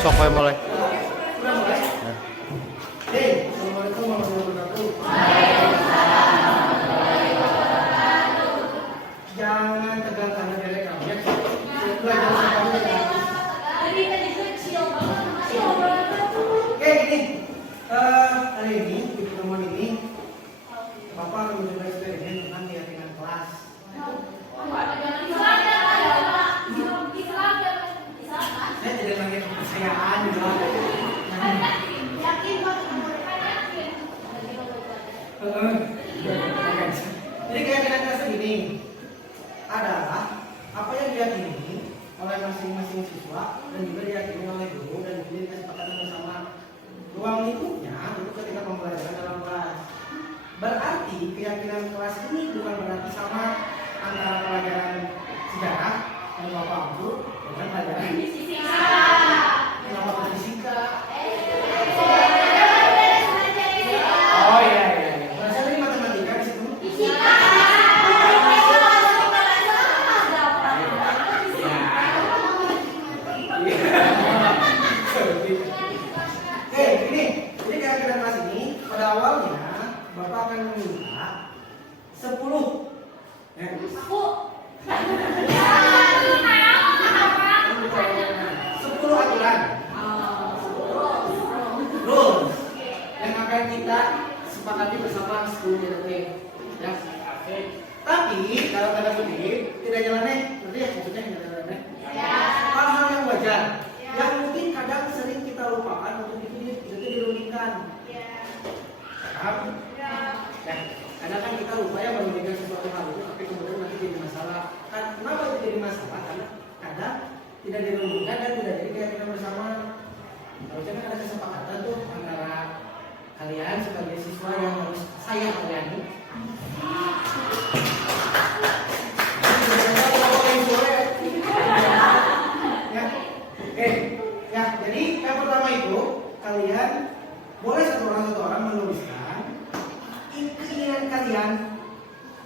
Sok wae mulai. Hei, Assalamualaikum warahmatullahi wabarakatuh. Jangan tegang karena delek kamu ya. Belajar sama kamu ya. Oke, gini. Hari ini di pertemuan ini Bapak akan mencoba eksperimen tentang keyakinan kelas. Saya tidak lagi kepercayaan gitu. Jadi keyakinan kelas begini adalah apa yang diyakini oleh masing-masing siswa dan juga diyakini oleh guru dan menjadi kesepakatan bersama. Ruang lingkupnya itu ketika pembelajaran dalam kelas. Berarti keyakinan kelas ini bukan berarti sama antara pelajaran sejarah yang Bapak ambil dengan pelajaran fisika. Kenapa fisika? Oh iya. Bahasa ini matematika di situ. Ini keyakinan kelas ini pada awalnya Bapak akan meminta 10 aturan rules yang akan kita sepakati bersama 10 detik ya. Tapi kalau tanda kutip tidak nyeleneh, berarti ya maksudnya tidak nyeleneh. Hal-hal yang wajar yang mungkin kadang sering kita lupakan untuk itu dirundingkan. Kadang kan kita lupa ya merundingkan sesuatu hal itu, tapi kemudian nanti jadi masalah. Kenapa itu jadi masalah? Karena kadang tidak dirundingkan dan tidak jadi keyakinan bersama. Harusnya kan ada kesepakatan tuh antara kalian sebagai siswa yang harus saya layani. Ya, jadi yang pertama itu kalian boleh satu orang menuliskan keinginan kalian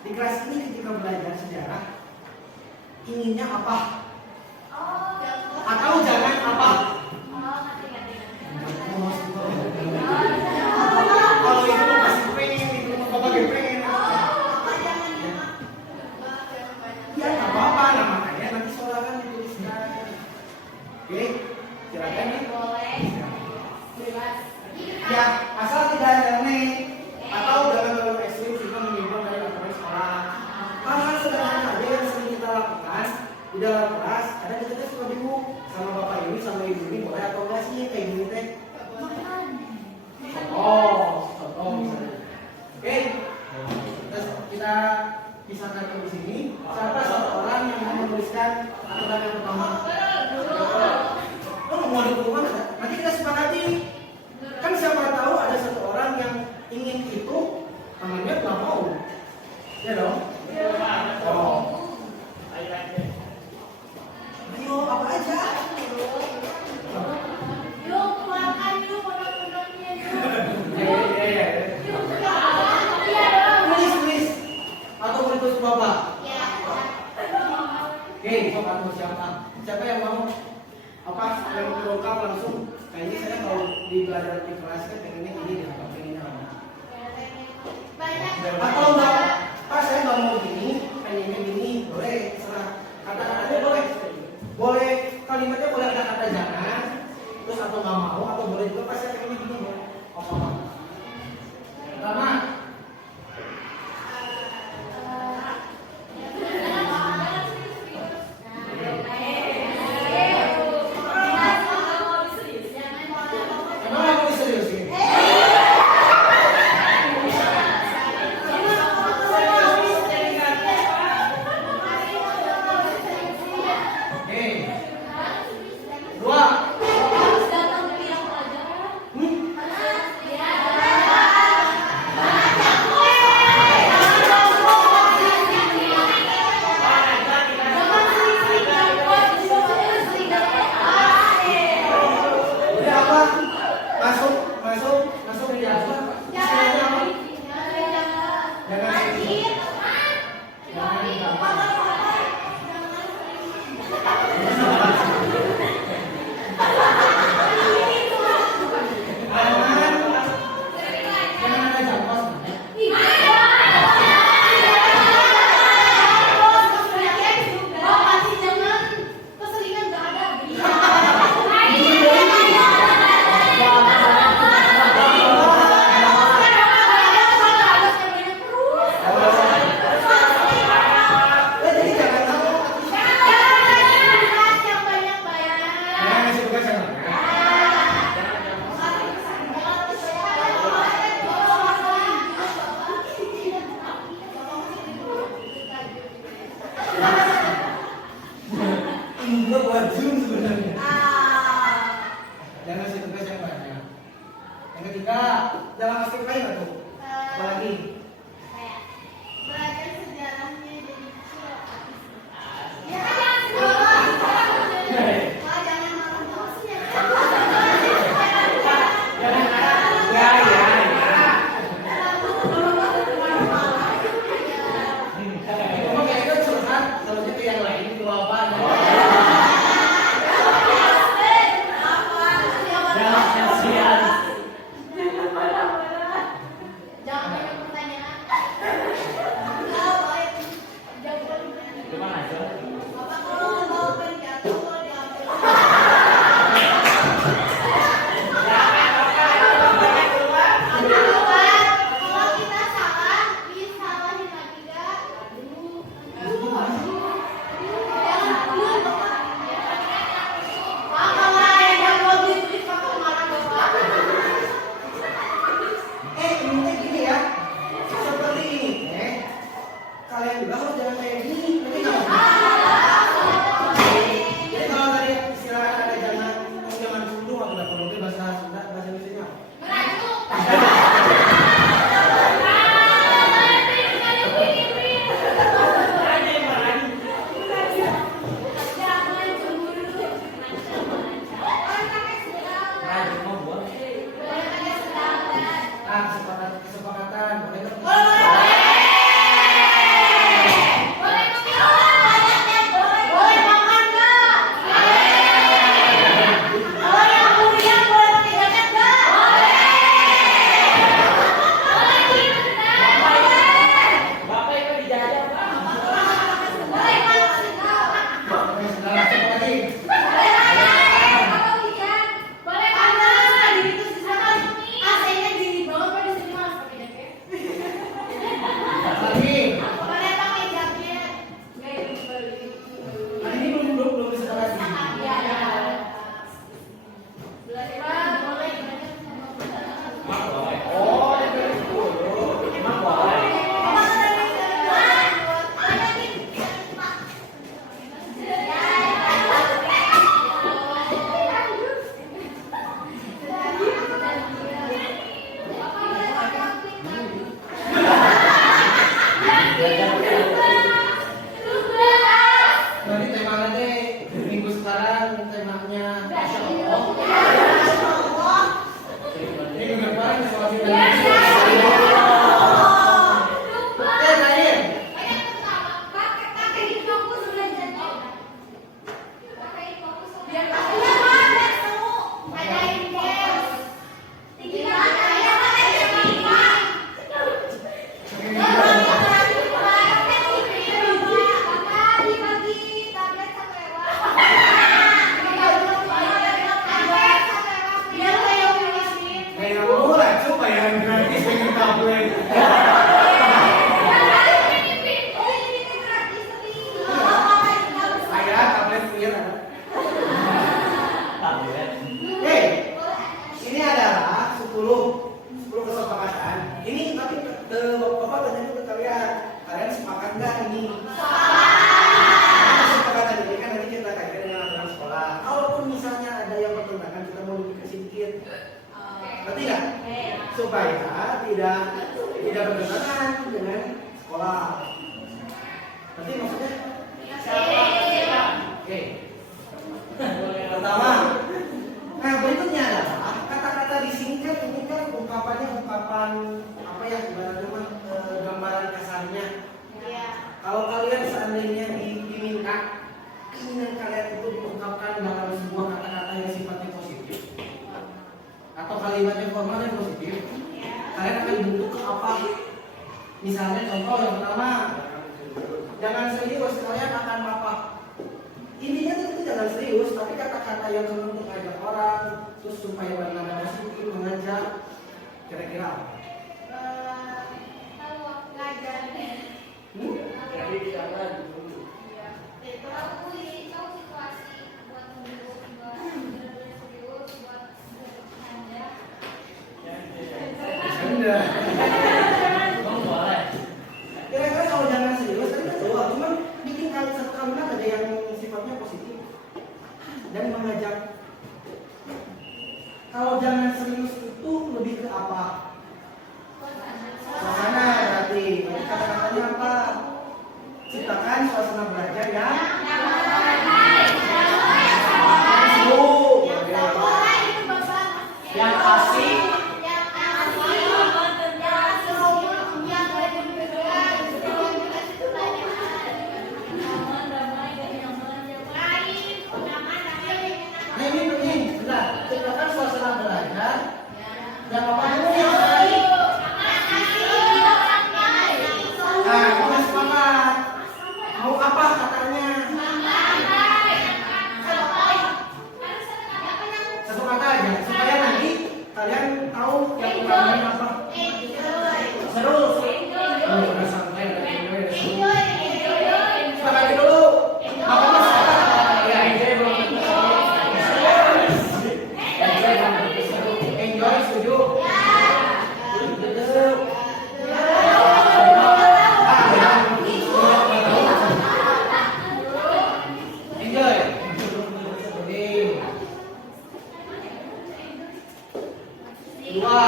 di kelas ini ketika belajar sejarah inginnya apa? Atau jangan apa? Kalau itu masih pengen, itu Bapak gak pengen. Ya nggak apa-apa, nah makanya nanti silakan dituliskan. Oke, silakan nih. Ya, asal tidak aneh atau dalam terlalu ekstrim sehingga menyimpang dari aturan sekolah. Hal-hal sederhana aja yang sering kita lakukan di dalam kelas. Kadang kita suka bingung sama bapak ini sama ibu ini boleh atau enggak sih kayak gini teh. Contoh misalnya. Oke, terus kita pisahkan di sini. Siapa satu orang yang mau menuliskan aturan yang pertama? Mau dibuat nanti kita sepakati. Kan siapa tahu ada satu orang yang ingin itu, namanya nggak mau, ya dong? Ayo apa aja? Yuk keluarkan yuk benar-benarnya Tulis atau beritulis bapak? Oke, sok atau siapa? Siapa yang mau? Apa yang terungkap langsung? Kayaknya saya kalau di belajar di kelas kan pengennya ini deh, apa pengennya apa? Atau enggak? Pak saya nggak mau gini, pengennya gini, boleh serah. Kata-katanya boleh, boleh kalimatnya boleh ada kata jangan, terus atau nggak mau, atau boleh juga pas saya pengennya gini ya. Apa? Pertama. Bapak tanya dulu ke kalian, kalian sepakat nggak ini? Kesepakatan ini kan nanti kita kaitkan dengan aturan sekolah. Kalaupun misalnya ada yang bertentangan, kita mau modifikasi sedikit. Berarti nggak? Supaya tidak bertentangan dengan sekolah. Berarti maksudnya? Oke. Pertama. Nah berikutnya adalah kata-kata di sini kan ini kan ungkapan apa ya ibaratnya gambaran kasarnya. Kalau kalian seandainya diminta keinginan kalian itu diungkapkan dalam sebuah kata-kata yang sifatnya positif atau kalimat yang formal dan positif, kalian akan bentuk ke apa? Misalnya contoh yang pertama, jangan serius, kalian akan apa? Intinya itu jangan serius, tapi kata-kata yang untuk mengajak orang, terus supaya bernada positif, mengajak, kira-kira apa? Jadi jangan dulu. Kira-kira kalau jangan serius, tadi kan doang, cuman bikin satu kalimat ada yang sifatnya positif dan mengajak. Kalau jangan serius itu lebih ke apa? Suasana berarti. Kata-katanya apa? Ciptakan suasana belajar yang seru, yang asik. Nah ini penting, benar. Ciptakan suasana belajar yang apa dulu yang baik. Nah, kita sepakat. Mau apa katanya? Satu kata aja, supaya nanti kalian tahu yang utamanya apa. Seru. Oh, udah santai, udah seru. Sepakat dulu. Apa masalah? Ya, enjoy belum tentu seru. Enjoy setuju. Enjoy. Dua.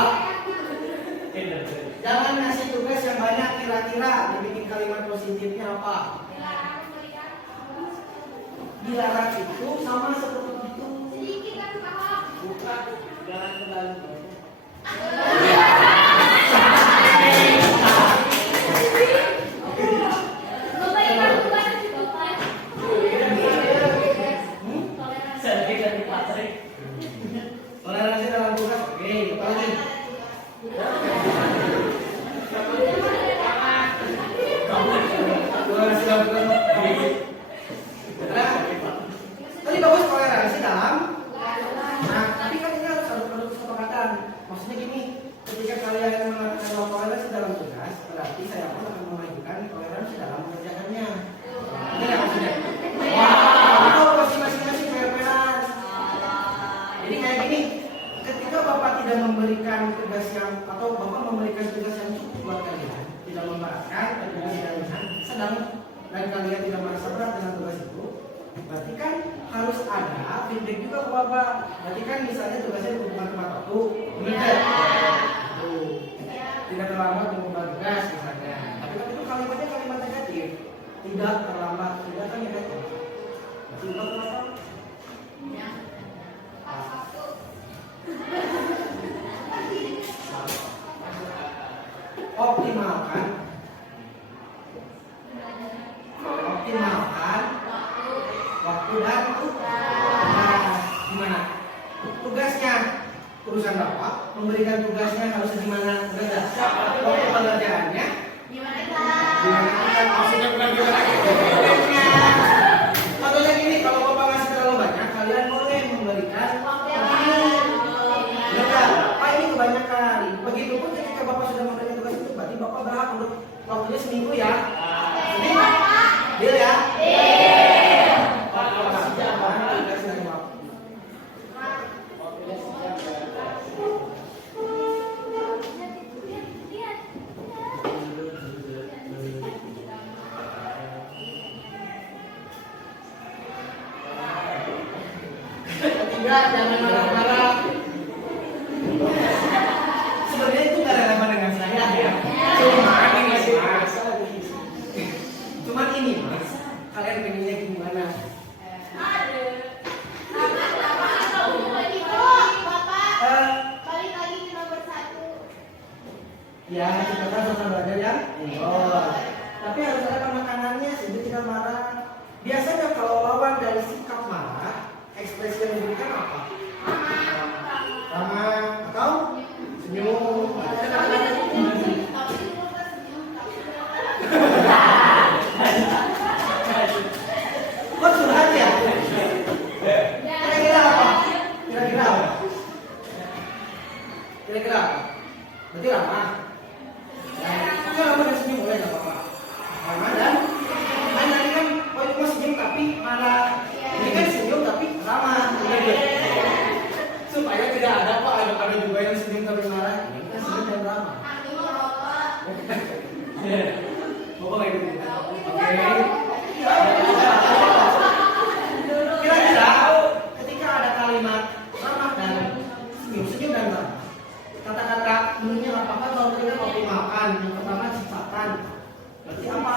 Jangan ngasih tugas yang banyak, kira-kira dibikin kalimat positifnya apa? Dilarang itu sama seperti itu. Bukan, jangan kembali. Toleransi dalam tugas, oke, apa lagi? Toleransi dalam tugas, oke. Tadi bagus toleransi dalam. Nah, tapi kan ini harus ada kesepakatan. Maksudnya gini, ketika kalian mengatakan bahwa toleransi dalam tugas, berarti saya pun akan memajukan toleransi dalam mengerjakannya. Ini nggak maksudnya? Wah, itu pasti masing-masing fair-fairan. Jadi kayak gini, ketika Bapak tidak memberikan tugas yang atau Bapak memberikan tugas yang cukup buat kalian, tidak memberatkan, tidak ringan, sedang dan kalian tidak merasa berat dengan tugas itu, berarti kan harus ada feedback juga ke Bapak. Berarti kan misalnya tugasnya bukan tepat waktu, tidak terlambat mengumpulkan tugas misalnya. Tapi kan itu kalimatnya kalimat negatif, tidak terlambat, tidak kan negatif. Berarti Bapak kenapa? Optimalkan waktu dan gimana tugasnya, urusan Bapak memberikan tugasnya harus gimana, waktu pengerjaannya gimana kan maksudnya bukan gimana tugasnya. Contohnya gini, kalau Bapak ngasih terlalu banyak, kalian boleh memberikan Pak ini kebanyakan. Begitupun ketika Bapak sudah memberikan tugas itu, berarti Bapak berhak untuk waktunya seminggu ya. Deal ya? jangan marah-marah. Sebenarnya itu nggak relevan dengan saya ya. Cuman ini mas, kalian pengennya gimana? Balik lagi ke nomor 1. Ya, kita kan sama belajar ya. Tapi harus ada penekanannya sehingga tidak marah. Biasanya kalau lawan dari sikap marah, ekspresi yang diberikan apa? Ramah atau senyum. Kok curhat ya? Kira-kira apa? Kira-kira apa? Kira-kira apa? Berarti ramah. Oke, ramah dan senyum boleh nggak apa-apa. Ramah dan tadi kan, oh itu mah senyum tapi marah. Ini kan senyum tapi ramah. Supaya tidak ada kok ada juga yang senyum tapi marah. Ini kan senyum dan ramah. Bapak kayak gitu. Oke. Kira-kira ketika ada kalimat ramah dan senyum dan ramah, kata-kata menunya apakah kalau kita mau makan? Yang pertama ciptakan. Berarti apa?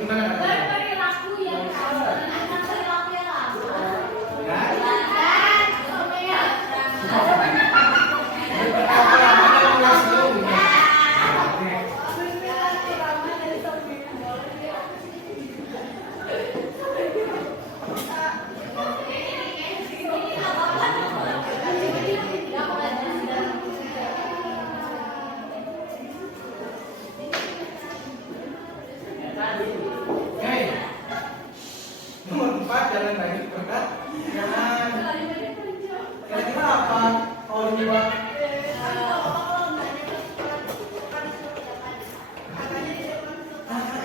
Gimana katanya? Perilaku yang perilaku yang lama. Nomor 4, jangan banyak berat. Jangan. Kira-kira apa? Kalau dibuat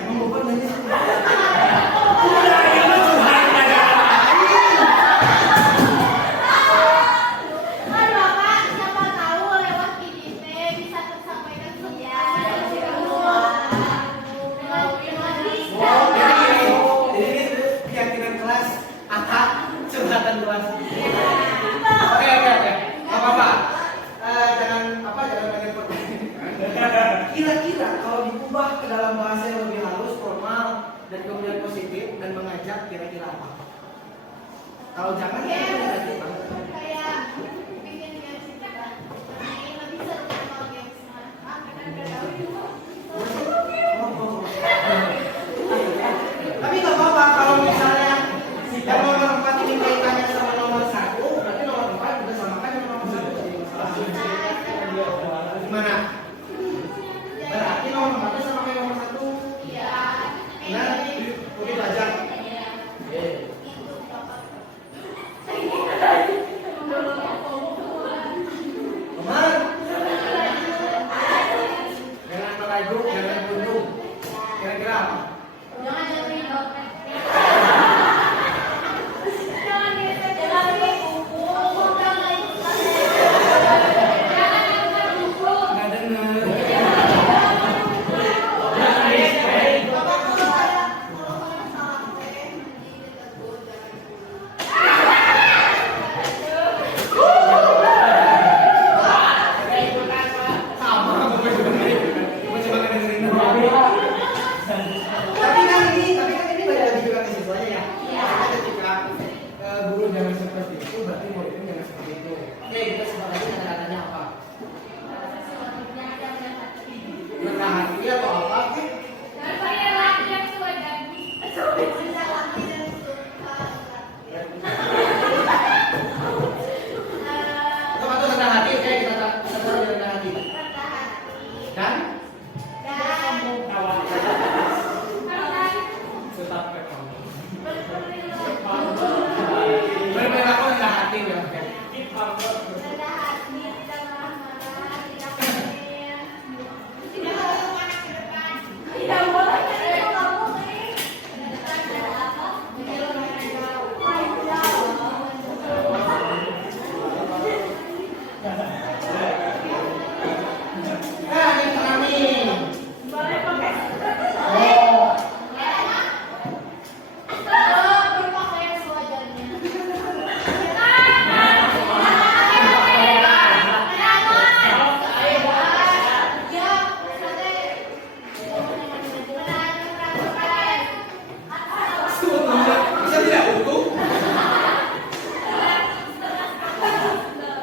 emang bukan nanya. Siapa tahu lewat ini bisa tersampaikan dengan Jadi keyakinan kelas akak curhatan kelas. Oke. Gak apa-apa. Jangan banyak pertanyaan. Kira-kira kalau diubah ke dalam bahasa yang lebih halus, formal, dan kemudian positif dan mengajak, kira-kira apa? Kalau jangan ya negatif. kayak bikin games gitu kan. Ini lebih seru kalau games mah. Tapi nggak apa-apa kalau misalnya yang nomor 4 ini kaitannya sama nomor 1, berarti nomor 4 juga samakan dengan nomor 1. Gimana? Berarti nomor 4 sama kayak nomor 1. Iya. Benar? Udah belajar. Itu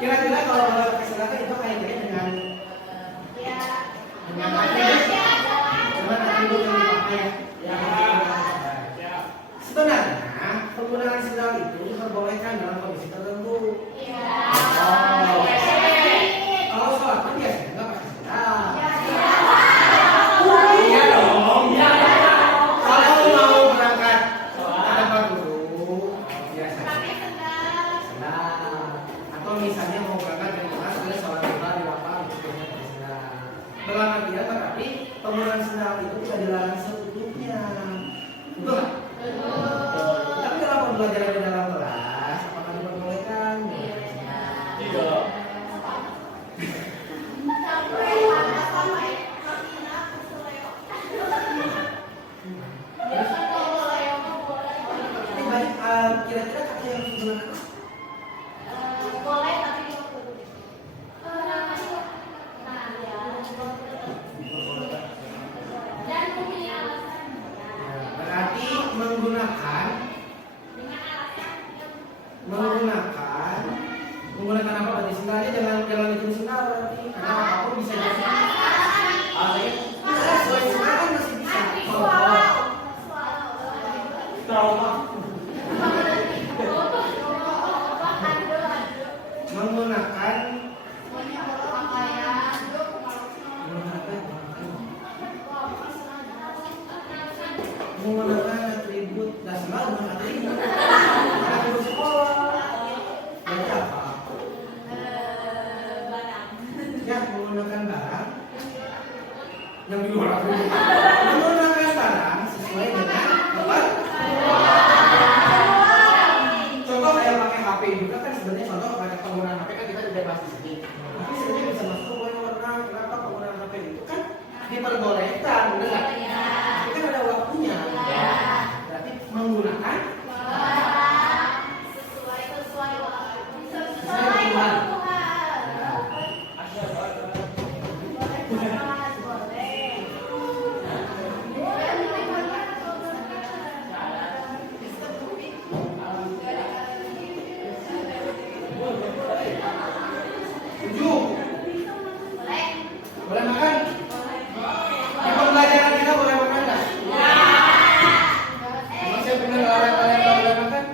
Kira-kira kalau pakai sendal itu kaitannya dengan Ya. dengan Indonesia. dengan atribut yang dipakai ya. Sebenarnya penggunaan sendal itu diperbolehkan dalam kondisi tertentu. Iya. Kalau sholat kan biasanya nggak pakai sendal. Iya. Iya dong. Kalau mau berangkat ke tempat guru biasanya Pakai sendal. sendal. Atau misalnya mau berangkat dari kelas ada sholat duha di lapang itu biasanya pakai sendal. Dalam artian tetapi penggunaan sendal itu tidak dilarang seutuhnya. Betul nggak? Tapi kalau pembelajaran di dalam kelas, apakah diperbolehkan? Tidak. Tapi baik, kira-kira kata yang digunakan Boleh tapi di waktu dulu. Nah, ya. Dan mempunyai alasan. berarti menggunakan Dengan alasan yang menggunakan apa berarti sendalnya jangan itu sendal berarti karena apapun bisa jadi sesuai sendal kan masih bisa. Trauma. Menggunakan menggunakan atribut dasar dengan atribut sekolah berarti apa? Ya menggunakan barang yang di luar atribut menggunakan barang sesuai dengan apa? Contoh kayak pakai HP juga kan sebenarnya contoh pakai penggunaan HP kan kita tidak bahas di sini. Tapi sebenarnya bisa masuk ke warna kenapa penggunaan HP itu kan diperbolehkan, benar nggak? Tapi kan ada waktunya. Berarti menggunakan Sesuai kebutuhan. Tujuh, boleh makan? Di pembelajaran kita boleh makan nggak? Emang saya benar larang kalian nggak boleh makan?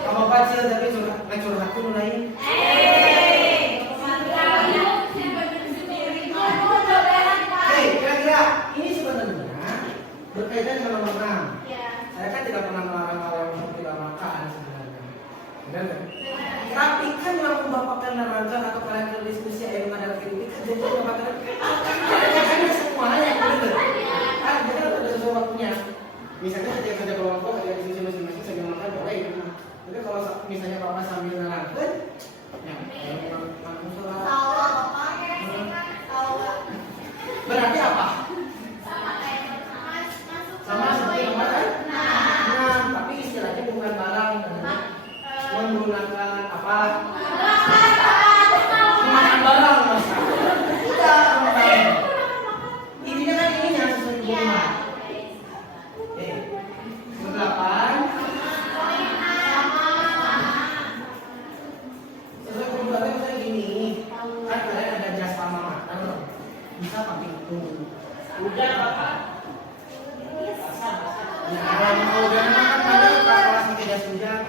Kamu kecil tapi curhat tuh mulai. Hei, kira-kira ini sebenarnya berkaitan dengan nomor 6. Saya kan tidak pernah melarang kalian untuk tidak makan sebenarnya. Benar nggak? Tapi kan yang membapakkan nerangkan atau kalian berdiskusi ayo menghadapi kritik kan jadi membapakkan kan semuanya benar. Kan jadi ada sesuatu waktunya. Misalnya ketika kerja kelompok ada diskusi masing-masing sambil makan boleh gitu. Tapi kalau misalnya bapak sambil nerangkan, ya makan sholat. Berarti apa? Sama seperti kemarin. Nah, tapi istilahnya bukan barang, menggunakan apa? Memakan barang, mas. Tidak, memakan. Intinya kan ini yang sesuai kebutuhan. Oke, nomor 8. Sesuai kebutuhannya misalnya gini, kan kalian ada jas lama makan, bisa pakai itu. Udah apa? Ya, kalau mau udah makan pada kelas pakai jas hujan.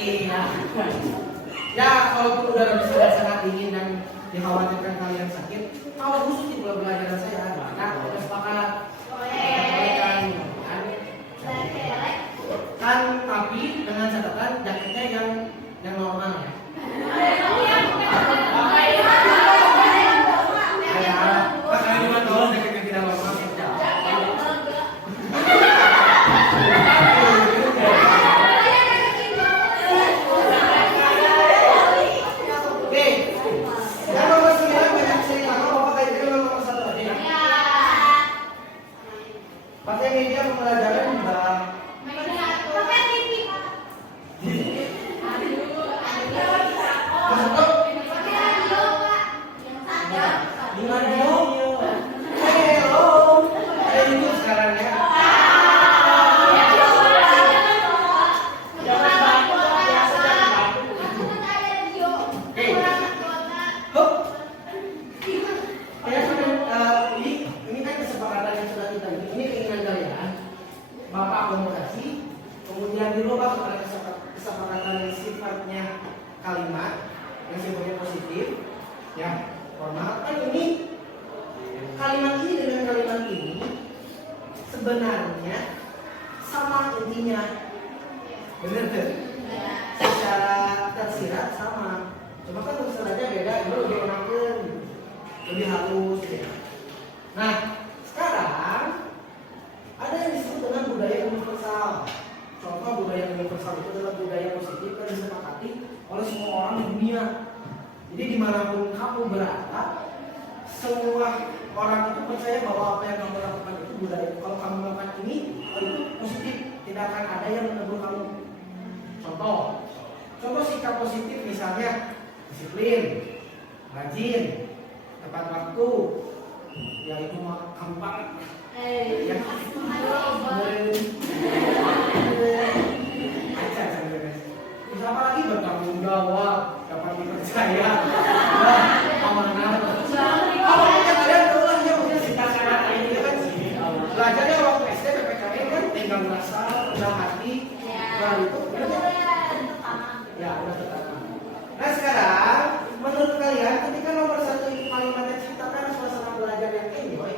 Iya. Ya, kalaupun udara di sana sangat dingin dan dikhawatirkan kalian sakit, kalau khusus di pelajaran saya, maka kita sepakat. Kan, tapi dengan catatan jaketnya yang normal ya. Makanya cuma tahu jaketnya tidak normal saja. Oke, yang nomor 9 banyak cerita. Bapak kayak nomor 1 aja ya. positif, ya formal. Kan ini kalimat ini dengan kalimat ini sebenarnya sama intinya, bener tuh? Secara tersirat sama, cuma kan tulisan aja beda, itu lebih enakan, lebih halus ya. Nah, sekarang ada yang disebut dengan budaya universal. Contoh budaya universal itu adalah budaya positif yang disepakati oleh semua orang di dunia. Jadi dimanapun kamu berada, semua orang itu percaya bahwa apa yang kamu lakukan itu budaya. Kalau kamu melakukan ini, itu positif, tidak akan ada yang menegur kamu. Contoh sikap positif misalnya disiplin, rajin, tepat waktu, ya itu mah gampang. Ya itu terus apa lagi bertanggung jawab, dapat dipercaya, amanah. Apalagi kalian tahu lah ya punya sifat-sifat ini kan sih. Belajarnya waktu SD PPKN kan tinggal merasa, rendah hati, nah itu ya udah tertanam. Nah sekarang menurut kalian ketika nomor 1 itu kalimatnya ciptakan suasana belajar yang enjoy,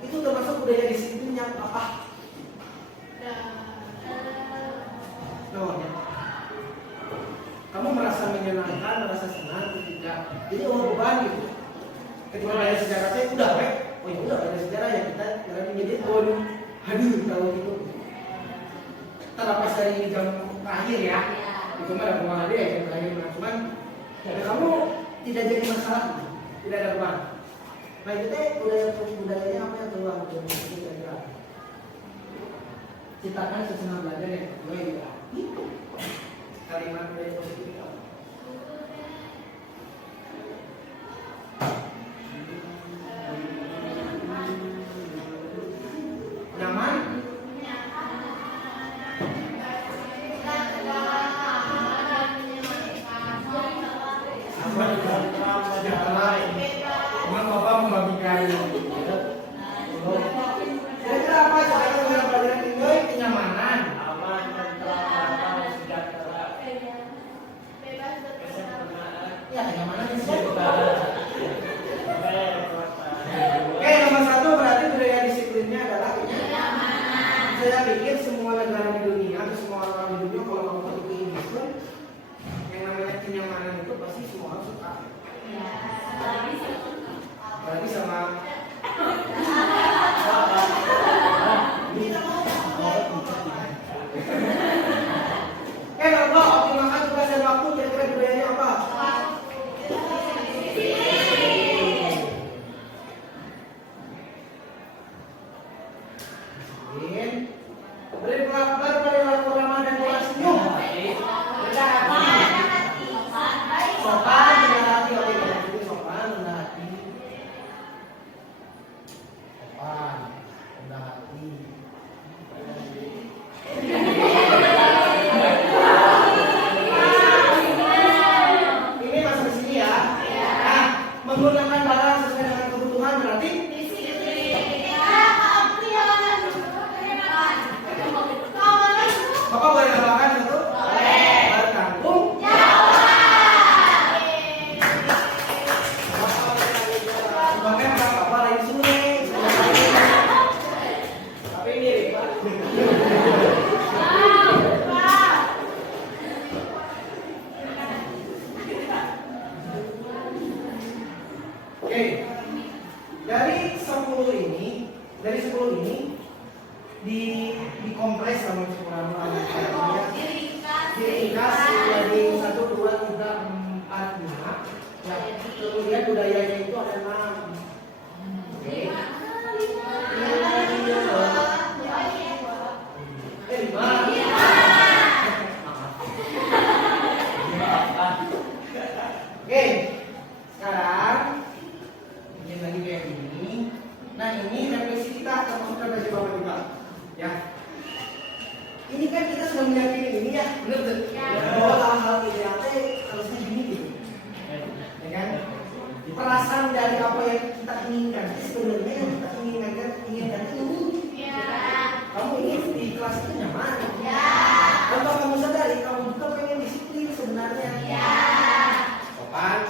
itu termasuk budaya disiplin yang apa? Namanya. Kamu merasa menyenangkan, merasa senang ketika jadi beban gitu. Ketika belajar sejarah saya udah oh ya udah belajar sejarah ya kita menjadi hadir kalau gitu. Terlepas dari jam terakhir ya, itu mah ada bunga dia ya jam terakhir, cuman ya, kamu tidak jadi masalah, tidak ada beban. Nah itu teh budayanya apa yang keluar dari kira-kira? Ciptakan suasana belajar yang enjoy ya. Itu kalimat budaya positif itu. Nyaman? Cuma Bapak membagikan kira-kira apa cara dengan pelajaran enjoy? Kenyamanan, Aman, tentram, sejahtera, kesempurnaan. ya kenyamanan yang sih. Baik, Oke, nomor 1 berarti budaya disiplinnya adalah kenyamanan. Saya pikir semua negara di dunia atau semua orang di dunia kalau kamu pergi ke Inggris pun yang namanya kenyamanan itu pasti semua orang suka. Apalagi sama kalau optimalkan tugas dan waktu, kira-kira budayanya apa? Beri kabar pada laku ramah dan doa senyum. Sopan, rendah hati, oke jadi sopan, rendah hati. Sopan, rendah hati. Ini masuk di sini ya. Nah, menggunakan barang sesuai dengan kebutuhan berarti Bapak boleh tambahkan satu? Bertanggung bahkan Bapak lain sungai. Tapi ini Pak. Oke. Dari 10 ini dikompres sama kurang diringkas jadi 1, 2, 3, 4, 5. Ya, kemudian budayanya itu ada 6. Oke. 5. Oke. Sekarang bikin lagi kayak gini. Nah ini referensi kita termasuk referensi Bapak juga. Ya. Ini kan kita sudah meyakini ini ya, benar tuh. Bahwa hal-hal ideal harusnya gini gitu. Ya kan? Perasaan dari apa yang kita inginkan. Sebenarnya yang kita inginkan ini. Kamu ingin di kelas itu nyaman. Tanpa kamu sadari, kamu juga pengen disiplin sebenarnya. Sopan.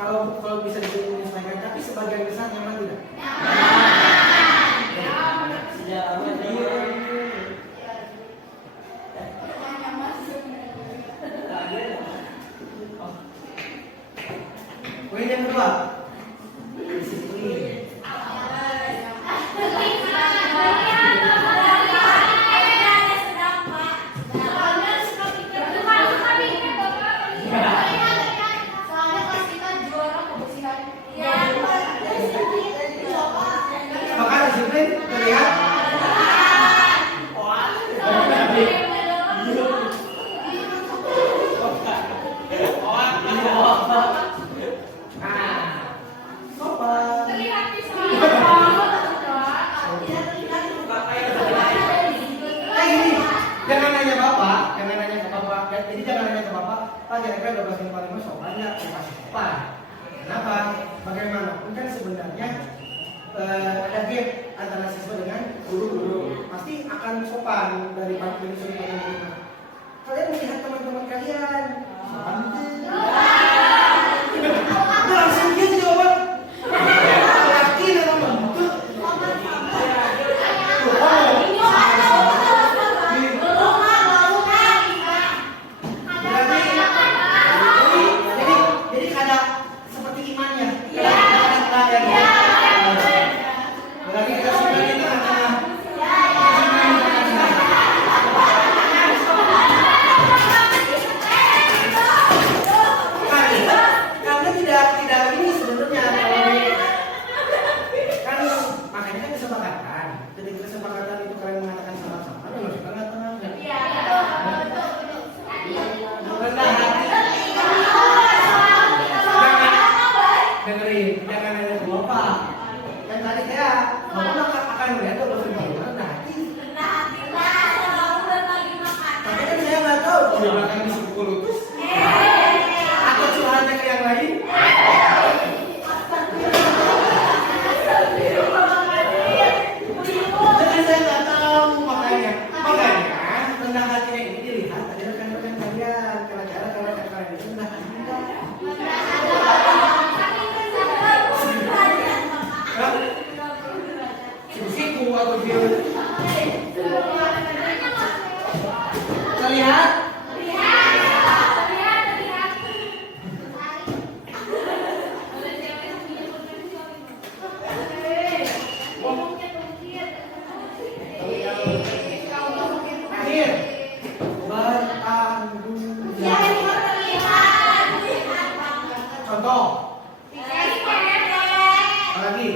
kalau bisa disesuaikan, tapi sebagian besar nyaman tidak? Sejarahnya dia. Poin yang kedua, disiplin. Apakah disiplin terlihat? Sopan. Ini jangan nanya bapak, jangan nanya ke bapak. Jadi jangan nanya ke bapak, Pak kira-kira 12,5 sopan nggak? Ya pasti sopan. Kenapa? Bagaimanapun kan sebenarnya ada gap antara siswa dengan guru. Pasti akan sopan dari sudut pandang guru. Kalian melihat teman-teman kalian, sopan itu langsung gitu jawaban. Yakin atau enggak? Jadi kada seperti imannya. Berarti kita sudah di tengah-tengah. Karena tidak ini sebenarnya kan makanya kan kesepakatan. Ketika kesepakatan itu kalian mengatakan sama-sama, ya masuk tengah-tengah. Rendah hati. Dengerin, jangan nanya ke bapak. Yang tadi saya, bapak akan melihat tuh lebih bagaimana rendah hati. Tapi kan saya nggak tahu kalau dia makan di suku lutus. Atau curhatnya ke yang lain. Jadi saya nggak tahu makanya rendah hatinya ini dilihat dari rekan-rekan kalian. Kira-kira rekan-rekan kalian itu rendah hati enggak? Siku atau dia terlihat? Akhir bertanggung jawab. Contoh. Apa lagi?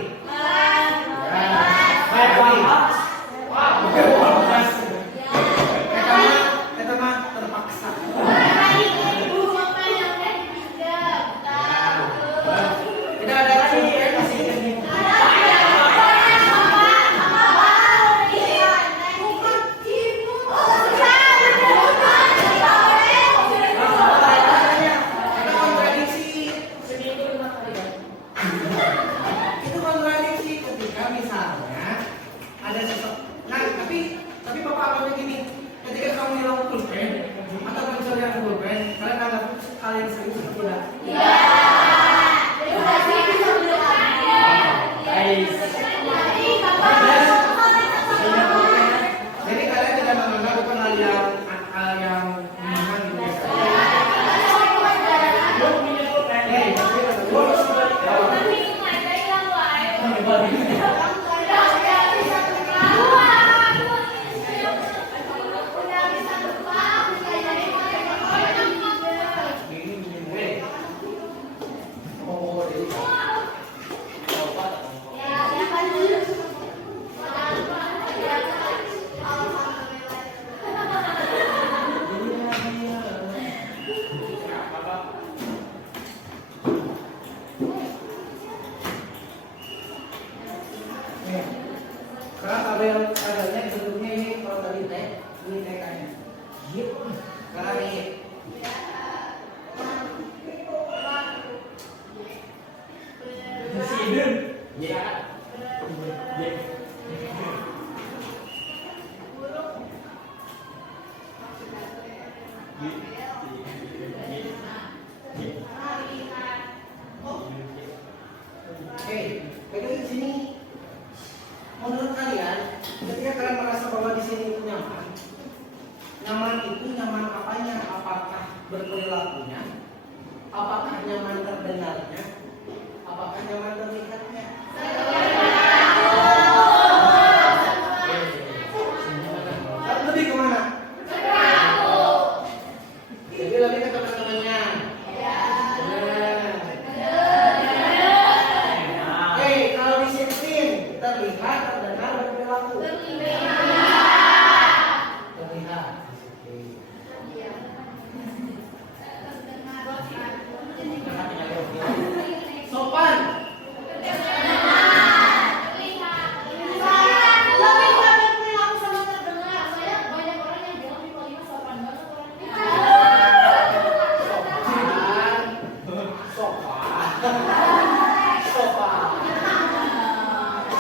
Kita mah terpaksa. Tidak ada lagi kasih ini. Ada kontradiksi. Itu kontradiksi ketika misalnya ada sesuatu. Nah, tapi bapak awalnya gini, ketika kamu bilang pulpen atau pencarian pulpen, kalian anggap hal yang serius atau tidak? Jadi kalian tidak menganggap bukan hal yang ringan gitu ya. Karena kabelnya bentuknya ini kalau tadi teh, ini teh kayaknya. Gitu. Karena ini. Presiden. Ya. perilakunya? Apakah nyaman terdengarnya? Apakah nyaman terlihatnya? Lebih kemana? Jadi lebih ke teman-temannya. Kalau disiplin terlihat, terdengar, berperilaku. Terlihat. Sopan.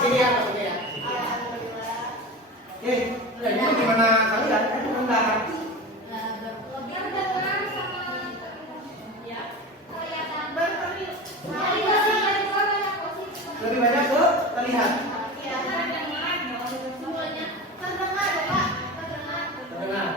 Sini ya, maksudnya ya. Ini gimana kalian? Rendah hati. Lebih banyak ke terlihat. Terdengar.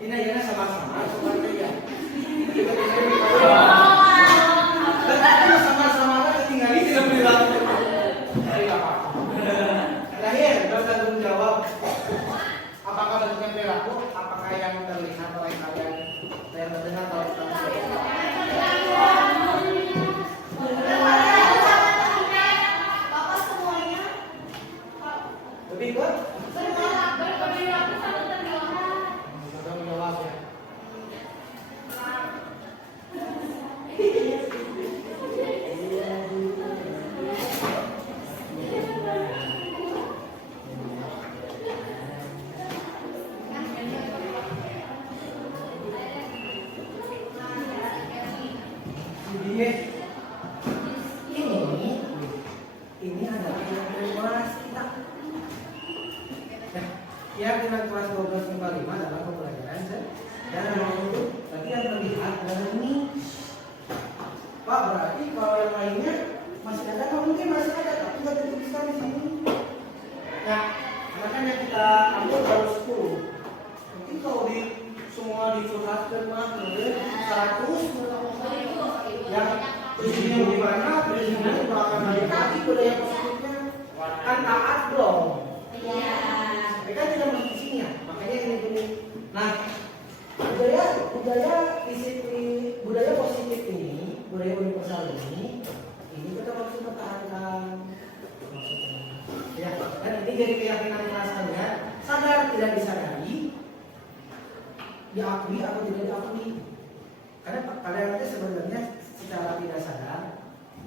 Ini ya sama-sama ya. Sama-sama ketinggalan tidak perilaku. Terakhir, dosa tanggung jawab. Apakah bentuknya perilaku? Apakah yang terlihat oleh kalian? Yang terdengar oleh kalian? Lebih ke? Tanggung jawab ya. Ini adalah kelas kita. Ya, dengan kelas 12.5 dalam pembelajaran dan untuk latihan terlihat dan ini. Pak, berarti kalau yang lainnya masih ada, mungkin masih ada, tapi nggak dituliskan di sini. Nah, makanya kita ambil baru 10. Mungkin kalau di semua dicurhatkan mah 100 yang prinsipnya lebih banyak, prinsipnya itu akan banyak lagi budaya positifnya kan taat dong. Mereka tidak mengisinya, makanya ini. Nah, budaya disiplin, budaya positif ini, budaya universal ini kita harus pertahankan. Ya, dan ini jadi keyakinan kelas kalian, sadar tidak disadari, diakui atau tidak diakui. Karena kalian nanti sebenarnya secara tidak sadar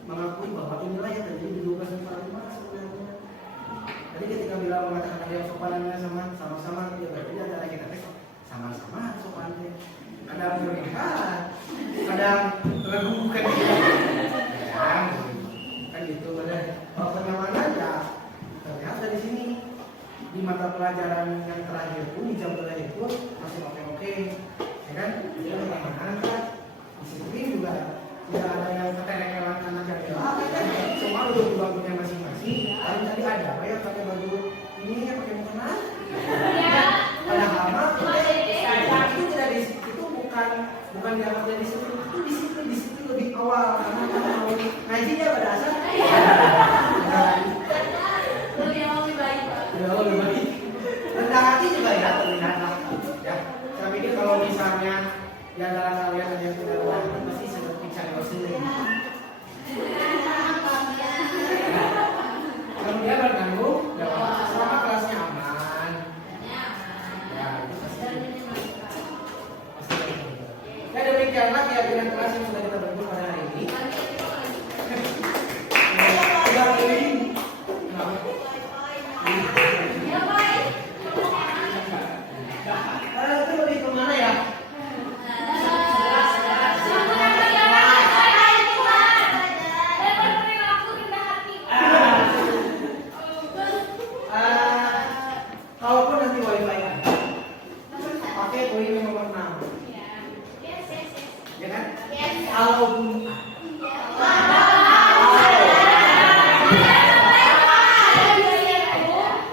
mengakui bahwa inilah yang terjadi di 12.5 sebenarnya. Jadi ketika bila mengatakan ada yang sopanannya sama-sama, ya berarti antara kita sama-sama sopannya. Kadang berlihat, kadang meragukan kita. Kan gitu benar. Kalau kenyamanan ya terlihat dari sini. Di mata pelajaran yang terakhir pun, di jam terakhir pun masih oke-oke, ya kan? Jadi kenyamanan kan. Disiplin juga tidak ada yang keterekelan anak yang gelap, kan? Semua duduk di bangkunya masing-masing. Lalu tadi ada apa ya pakai baju ini ya pakai mukena? Ada hama, itu tidak disiplin, itu bukan dianggap dari disiplin, itu disiplin lebih awal karena mau ngajinya pada asal. Lebih baik. Rendah hati juga ya terlihat lah. Ya, saya pikir kalau misalnya di antara kalian ada yang tidak rendah hati pasti sudah bicara sendiri. Kalau dia bertanggung jawab, selama kelasnya aman. Ya, itu pasti. Ya demikianlah keyakinan kelas yang sudah kita bentuk pada hari ini.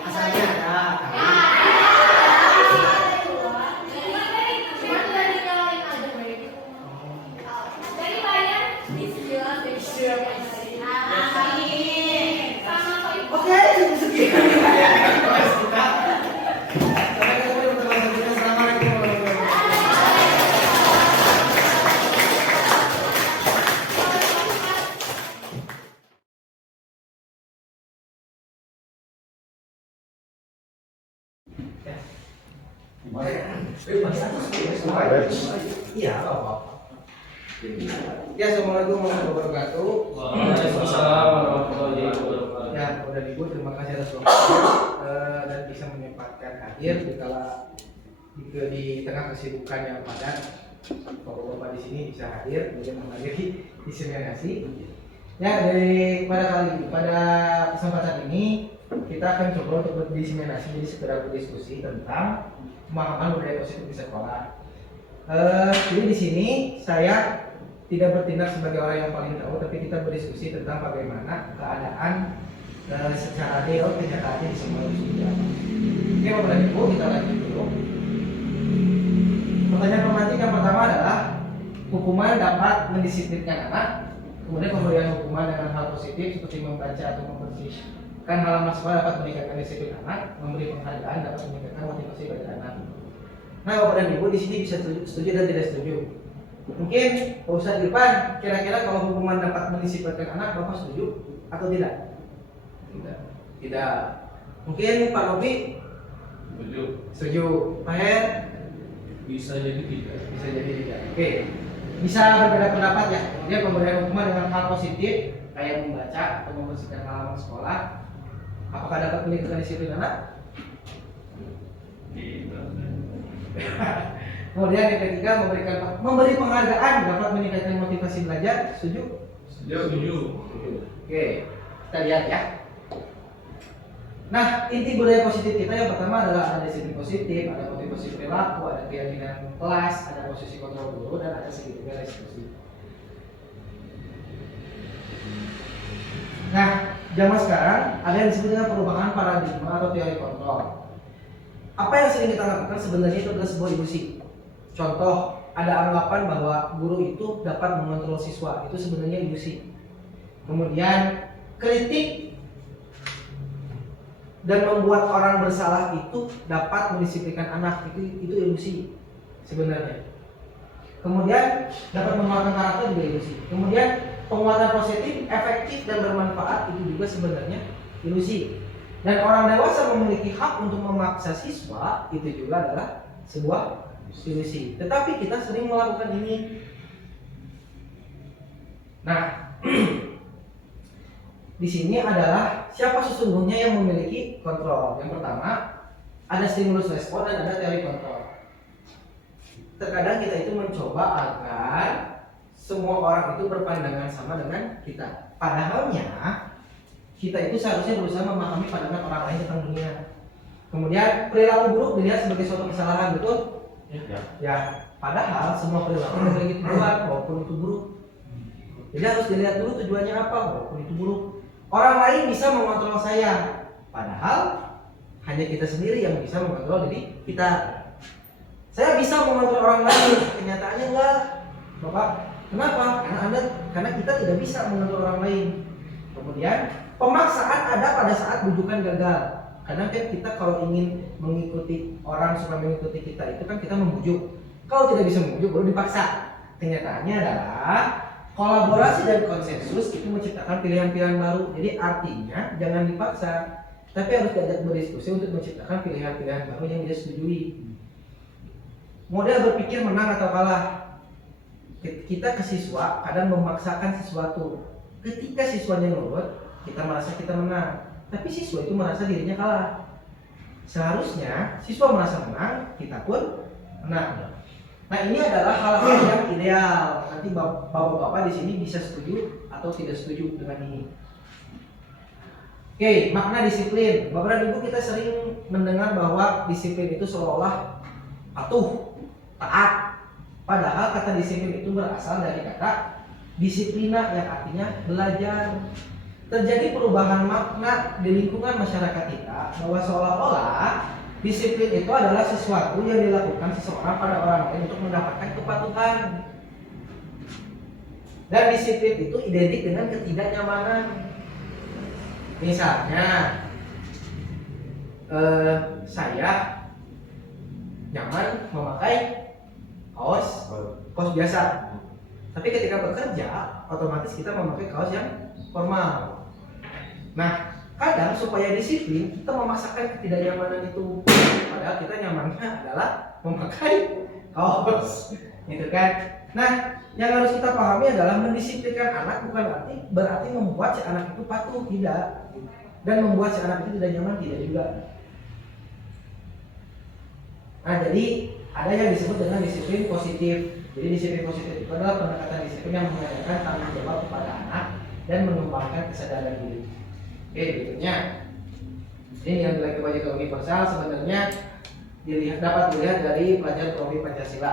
Asalnya ada. Oke, sekian. Iya, apa-apa. Ya, assalamualaikum warahmatullahi wabarakatuh. Waalaikumsalam warahmatullahi wabarakatuh. Ya, udah Ibu, terima kasih atas waktunya dan bisa menyempatkan hadir di tengah kesibukan yang padat. Bapak-bapak di sini bisa hadir kemudian menghadiri diseminasi. Ya, pada kesempatan ini kita akan coba untuk berdiseminasi, jadi segera berdiskusi tentang pemahaman budaya positif di sekolah. Jadi di sini saya tidak bertindak sebagai orang yang paling tahu, tapi kita berdiskusi tentang bagaimana keadaan secara real kenyataannya di semua usia. Oke, Bapak dan Ibu, kita lanjut dulu. Pertanyaan pemantik yang pertama adalah hukuman dapat mendisiplinkan anak. Kemudian pemberian hukuman dengan hal positif seperti membaca atau membersihkan halaman sekolah dapat meningkatkan disiplin anak. Memberi penghargaan dapat meningkatkan motivasi bagi anak. Nah, Bapak dan Ibu di sini bisa setuju dan tidak setuju. Mungkin Pak Ustadz Irfan, kira-kira kalau hukuman dapat mendisiplinkan anak, Bapak setuju atau tidak? Tidak. Mungkin Pak Robi Setuju. setuju. Pak Her Bisa jadi tidak. bisa jadi tidak. Oke. Bisa berbeda pendapat ya. Dia pemberian hukuman dengan hal positif kayak membaca atau membersihkan halaman sekolah. Apakah dapat meningkatkan disiplin anak? Tidak. Kemudian yang ketiga memberi penghargaan dapat meningkatkan motivasi belajar. Setuju? Setuju. Oke, kita lihat ya. Nah, inti budaya positif kita yang pertama adalah ada disiplin positif, ada motivasi perilaku, ada keyakinan kelas, ada posisi kontrol guru, dan ada segitiga restitusi. Nah, zaman sekarang ada yang disebut dengan perubahan paradigma atau teori kontrol. Apa yang sering kita lakukan sebenarnya itu adalah sebuah ilusi. Contoh, ada anggapan bahwa guru itu dapat mengontrol siswa, itu sebenarnya ilusi. Kemudian kritik dan membuat orang bersalah itu dapat mendisiplinkan anak, itu ilusi sebenarnya. Kemudian dapat menguatkan karakter juga ilusi. Kemudian penguatan positif, efektif dan bermanfaat itu juga sebenarnya ilusi. Dan orang dewasa memiliki hak untuk memaksa siswa, itu juga adalah sebuah ilusi. Tetapi kita sering melakukan ini. Nah, di sini adalah siapa sesungguhnya yang memiliki kontrol. Yang pertama, ada stimulus respon dan ada teori kontrol. Terkadang kita itu mencoba agar semua orang itu berpandangan sama dengan kita. Padahalnya kita itu seharusnya berusaha memahami pandangan orang lain tentang dunia. Kemudian perilaku buruk dilihat sebagai suatu kesalahan, betul? Ya. Padahal semua perilaku memiliki tujuan, walaupun itu buruk. Jadi harus dilihat dulu tujuannya apa, walaupun itu buruk. Orang lain bisa mengontrol saya, padahal hanya kita sendiri yang bisa mengontrol diri kita. Saya bisa mengontrol orang lain, kenyataannya enggak, Bapak. Kenapa? Karena kita tidak bisa mengontrol orang lain. Kemudian pemaksaan ada pada saat bujukan gagal. Karena kan kita kalau ingin mengikuti orang supaya mengikuti kita itu kan kita membujuk. Kalau tidak bisa membujuk baru dipaksa. Kenyataannya adalah kolaborasi dan konsensus itu menciptakan pilihan-pilihan baru. Jadi artinya jangan dipaksa, tapi harus diajak berdiskusi untuk menciptakan pilihan-pilihan baru yang disetujui. Model berpikir menang atau kalah. Kita ke siswa kadang memaksakan sesuatu. Ketika siswanya nurut, kita merasa kita menang. Tapi siswa itu merasa dirinya kalah. Seharusnya siswa merasa menang, kita pun menang. Nah, ini adalah hal-hal yang ideal. Nanti bapak-bapak di sini bisa setuju atau tidak setuju dengan ini. Oke, makna disiplin. Bapak dan Ibu, kita sering mendengar bahwa disiplin itu seolah-olah patuh, taat. Padahal kata disiplin itu berasal dari kata disiplina yang artinya belajar. terjadi perubahan makna di lingkungan masyarakat kita bahwa seolah-olah disiplin itu adalah sesuatu yang dilakukan seseorang pada orang lain untuk mendapatkan kepatuhan. Dan disiplin itu identik dengan ketidaknyamanan. Misalnya, saya nyaman memakai kaos biasa. Tapi ketika bekerja, otomatis kita memakai kaos yang formal. Nah, kadang supaya disiplin kita memaksakan ketidaknyamanan itu, padahal kita nyamannya adalah memakai kaos, gitu kan? Nah, yang harus kita pahami adalah mendisiplinkan anak bukan berarti membuat si anak itu patuh, tidak, dan membuat si anak itu tidak nyaman, tidak juga. Nah, jadi ada yang disebut dengan disiplin positif. Jadi disiplin positif itu adalah pendekatan disiplin yang mengajarkan tanggung jawab kepada anak dan mengembangkan kesadaran diri. Oke, berikutnya ini yang nilai kebajikan universal sebenarnya dapat dilihat dari pelajaran teori Pancasila.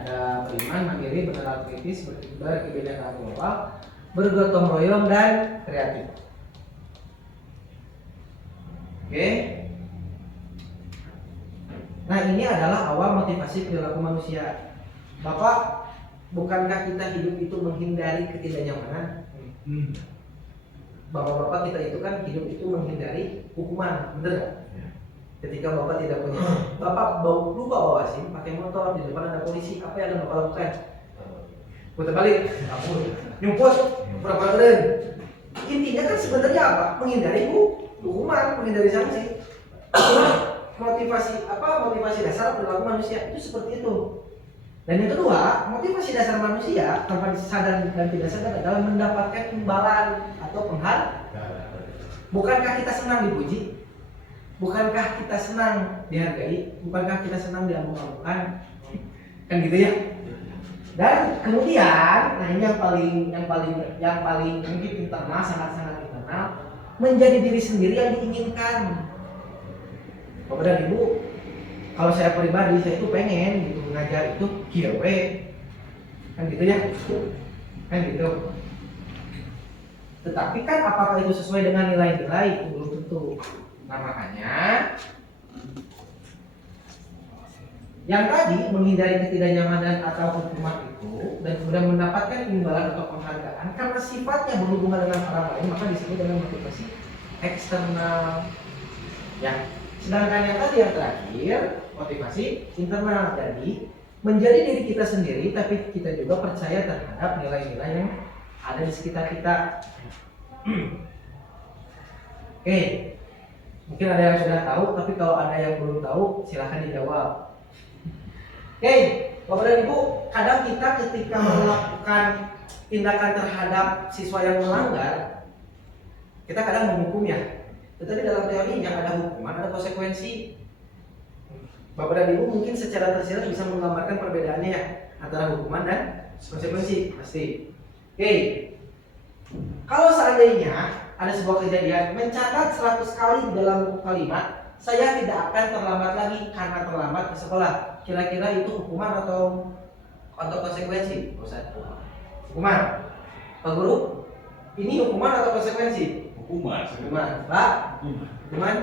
Ada beriman, mandiri, bernalar kritis, berkebinekaan global, bergotong royong dan kreatif. Oke. Nah, ini adalah awal motivasi perilaku manusia. Bapak, bukankah kita hidup itu menghindari ketidaknyamanan? Bapak-bapak kita itu kan hidup itu menghindari hukuman, bener gak? Ketika bapak tidak punya, bapak lupa bawa SIM, pakai motor, di depan ada polisi, apa yang akan bapak lakukan? Putar balik, nyumput, pura-pura keren. Intinya kan sebenarnya apa? Menghindari hukuman, menghindari sanksi. Motivasi dasar perilaku manusia itu seperti itu. Dan yang kedua, motivasi dasar manusia tanpa sadar dan tidak sadar adalah mendapatkan imbalan atau penghargaan. Bukankah kita senang dipuji? Bukankah kita senang dihargai? Bukankah kita senang diamu-amukan? Kan gitu ya. Dan kemudian, nah ini yang paling mungkin internal, sangat-sangat internal, menjadi diri sendiri yang diinginkan. Bapak dan Ibu, kalau saya pribadi, saya itu pengen gitu ngajar itu kiawe, kan gitu ya, kan gitu. Tetapi kan apakah itu sesuai dengan nilai-nilai? Itu belum tentu. Nah makanya yang tadi menghindari ketidaknyamanan atau hukuman itu dan kemudian mendapatkan imbalan atau penghargaan karena sifatnya berhubungan dengan orang lain, maka disebut dengan motivasi eksternal. Ya, sedangkan yang tadi yang terakhir motivasi internal. Jadi menjadi diri kita sendiri, tapi kita juga percaya terhadap nilai-nilai yang ada di sekitar kita. Oke, mungkin ada yang sudah tahu, tapi kalau ada yang belum tahu, silahkan dijawab. Oke, Bapak dan Ibu, kadang kita ketika melakukan tindakan terhadap siswa yang melanggar, kita kadang menghukum ya. Tetapi dalam teorinya ada hukuman, ada konsekuensi. Bapak dan Ibu mungkin secara tersirat bisa menggambarkan perbedaannya ya antara hukuman dan konsekuensi, pasti. Oke, kalau seandainya ada sebuah kejadian mencatat 100 kali di dalam kalimat, saya tidak akan terlambat lagi karena terlambat ke sekolah. Kira-kira itu hukuman atau konsekuensi? Hukuman. Pak Guru, ini hukuman atau konsekuensi? Hukuman. Pak? Hukuman.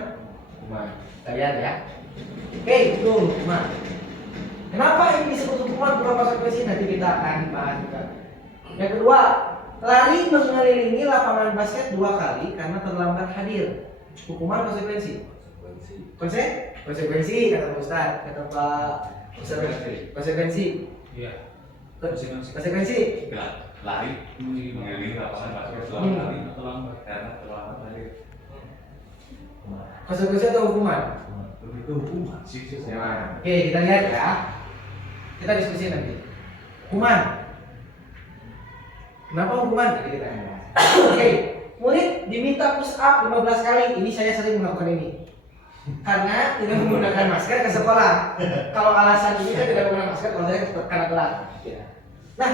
Kita lihat ya. Oke, itu hukuman. Kenapa ini disebut hukuman bukan konsekuensi? Nanti kita akan bahas juga. Yang kedua, lari mengelilingi lapangan basket 2 kali karena terlambat hadir. Hukuman konsekuensi? Konsekuensi kata Pak Ustaz, kata Pak Ustaz. Konsekuensi. Iya. Konsekuensi. Lari mengelilingi lapangan basket 2 kali karena terlambat hadir. Konsekuensi atau hukuman? Itu hukuman sih. Oke, kita lihat ya. Kita diskusi nanti. Hukuman. Kenapa hukuman? Jadi kita bahas. Oke, murid diminta push up 15 kali. Ini saya sering melakukan ini. Karena tidak menggunakan masker ke sekolah. Kalau alasan ini saya tidak menggunakan masker kalau saya karena telat. Nah,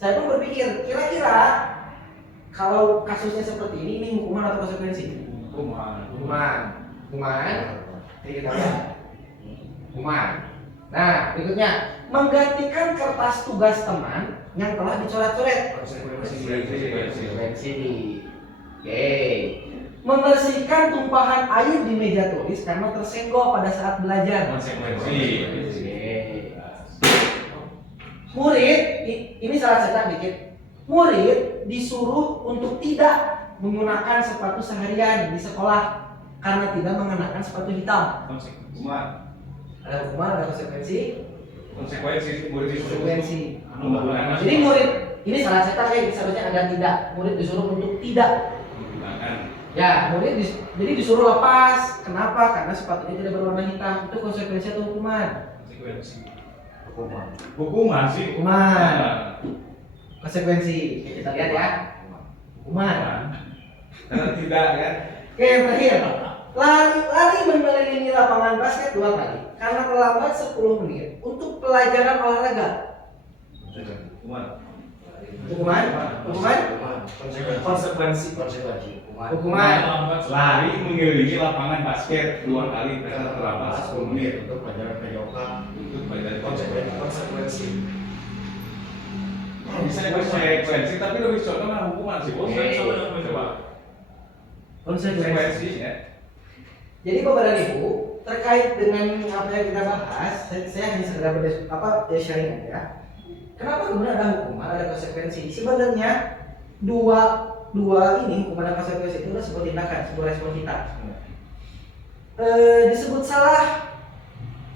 saya pun berpikir, kira-kira kalau kasusnya seperti ini hukuman atau konsekuensi? Hukuman. Jadi kita lihat. Hukuman. Nah, berikutnya menggantikan kertas tugas teman yang telah dicoret-coret. Konsekuensi. Oke. Membersihkan tumpahan air di meja tulis karena tersenggol pada saat belajar. Konsekuensi. Oke. Murid, ini salah cetak dikit. Murid disuruh untuk tidak menggunakan sepatu seharian di sekolah karena tidak mengenakan sepatu hitam. Cuma Ada hukuman, ada konsekuensi. konsekuensi murid disuruh Konsekuensi. menggunakan Jadi murid ini salah cetak ya, seharusnya ada tidak. Murid disuruh untuk tidak. menggunakan Ya, murid jadi disuruh lepas. Kenapa? Karena sepatunya tidak berwarna hitam. Itu konsekuensi atau hukuman? konsekuensi. Hukuman. Hukuman sih. Hukuman. Nah, Konsekuensi. Kita lihat ya. Hukuman. Karena tidak kan. Oke, yang terakhir. Lari mengelilingi lapangan basket 2 kali karena terlambat 10 menit untuk pelajaran olahraga. Hukuman. Hukuman? Hukuman? Konsekuensi. Konsekuensi. Hukuman. Lari mengelilingi lapangan basket 2 kali karena terlambat 10 menit Untuk pelajaran PJOK. untuk belajar Konsekuensi. Bisa konsekuensi tapi lebih contoh nah hukuman sih bos. Coba. Konsekuensi. ya. Jadi Bapak dan Ibu, terkait dengan apa yang kita bahas, saya hanya sekedar sharing aja. Kenapa kemudian ada hukuman, ada konsekuensi? Sebenarnya dua ini hukuman dan konsekuensi itu adalah sebuah tindakan, sebuah respon kita. Disebut salah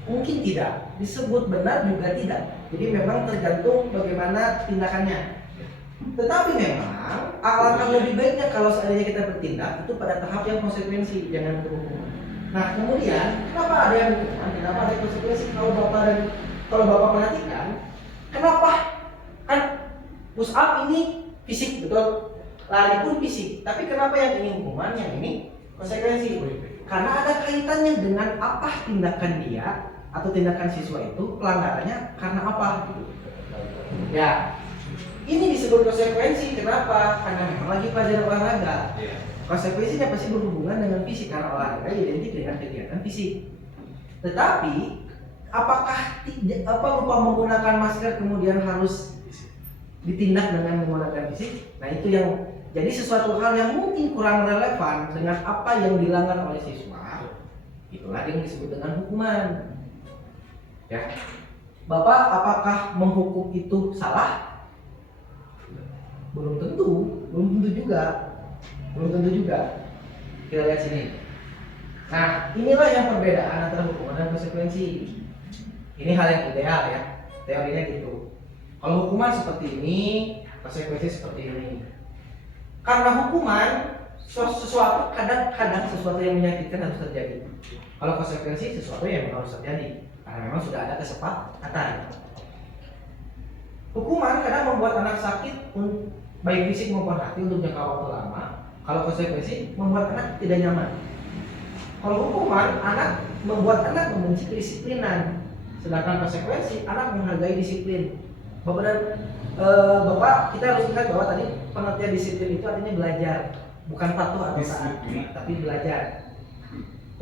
mungkin tidak, disebut benar juga tidak. Jadi memang tergantung bagaimana tindakannya. Tetapi memang alangkah lebih baiknya kalau seandainya kita bertindak itu pada tahap yang konsekuensi, jangan hukuman. Nah kemudian kenapa ada yang hukuman, kenapa ada konsekuensi? Kalau bapak perhatikan, kenapa kan push up ini fisik betul, lari pun fisik, tapi kenapa yang ini hukuman, yang ini konsekuensi? Karena ada kaitannya dengan apa tindakan dia atau tindakan siswa itu, pelanggarannya karena apa? Ya, ini disebut konsekuensi. Kenapa? Karena memang lagi pelajaran olahraga. Konsekuensinya pasti berhubungan dengan fisik karena olahraga identik dengan kegiatan fisik. Tetapi apakah lupa menggunakan masker kemudian harus ditindak dengan menggunakan fisik? Nah itu yang jadi sesuatu hal yang mungkin kurang relevan dengan apa yang dilanggar oleh siswa. Itulah yang disebut dengan hukuman. Ya, Bapak apakah menghukum itu salah? Belum tentu juga. Kita lihat sini. Nah, inilah yang perbedaan antara hukuman dan konsekuensi. Ini hal yang ideal ya, teorinya gitu. Kalau hukuman seperti ini, konsekuensi seperti ini. Karena hukuman sesuatu kadang-kadang sesuatu yang menyakitkan harus terjadi. Kalau konsekuensi sesuatu yang harus terjadi karena memang sudah ada kesepakatan. Hukuman kadang membuat anak sakit baik fisik maupun hati untuk jangka waktu lama. Kalau konsekuensi membuat anak tidak nyaman. Kalau hukuman membuat anak membenci kedisiplinan, sedangkan konsekuensi anak menghargai disiplin. Bapak kita harus ingat bahwa tadi pengertian disiplin itu artinya belajar, bukan patuh atau taat, tapi belajar.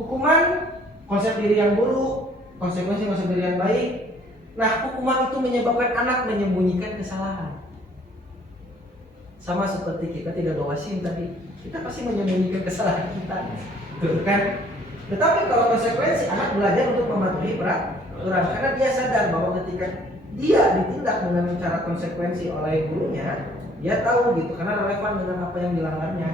Hukuman konsep diri yang buruk, konsekuensi konsep diri yang baik. Nah, hukuman itu menyebabkan anak menyembunyikan kesalahan. Sama seperti kita tidak bawa SIM tadi, kita pasti menyembunyikan kesalahan kita, betul kan? Tetapi kalau konsekuensi anak belajar untuk mematuhi peraturan karena dia sadar bahwa ketika dia ditindak dengan cara konsekuensi oleh gurunya, dia tahu gitu karena relevan dengan apa yang dilanggarnya.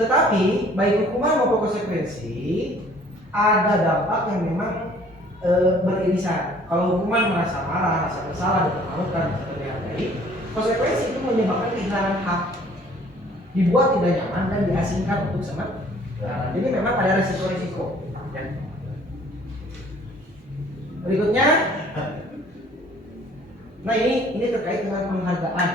Tetapi baik hukuman maupun konsekuensi ada dampak yang memang beririsan. Kalau hukuman merasa marah, rasa bersalah, dipermalukan, rasa tidak dihargai, konsekuensi itu menyebabkan kehilangan hak, dibuat tidak nyaman dan diasingkan untuk sementara. Jadi memang ada resiko-resiko. Ya. Berikutnya, nah ini terkait dengan penghargaan.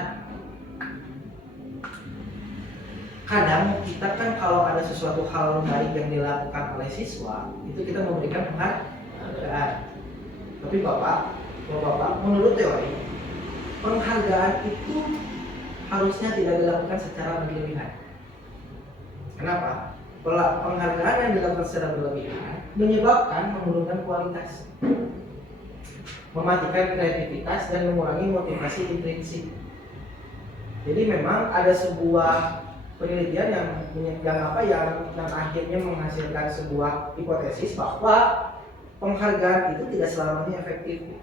Kadang kita kan kalau ada sesuatu hal baik yang dilakukan oleh siswa, itu kita memberikan penghargaan. Tapi Bapak, menurut teori, penghargaan itu harusnya tidak dilakukan secara berlebihan. Kenapa? Penghargaan yang dilakukan secara berlebihan menyebabkan menurunkan kualitas, mematikan kreativitas dan mengurangi motivasi intrinsik. Jadi memang ada sebuah penelitian yang akhirnya menghasilkan sebuah hipotesis bahwa penghargaan itu tidak selamanya efektif.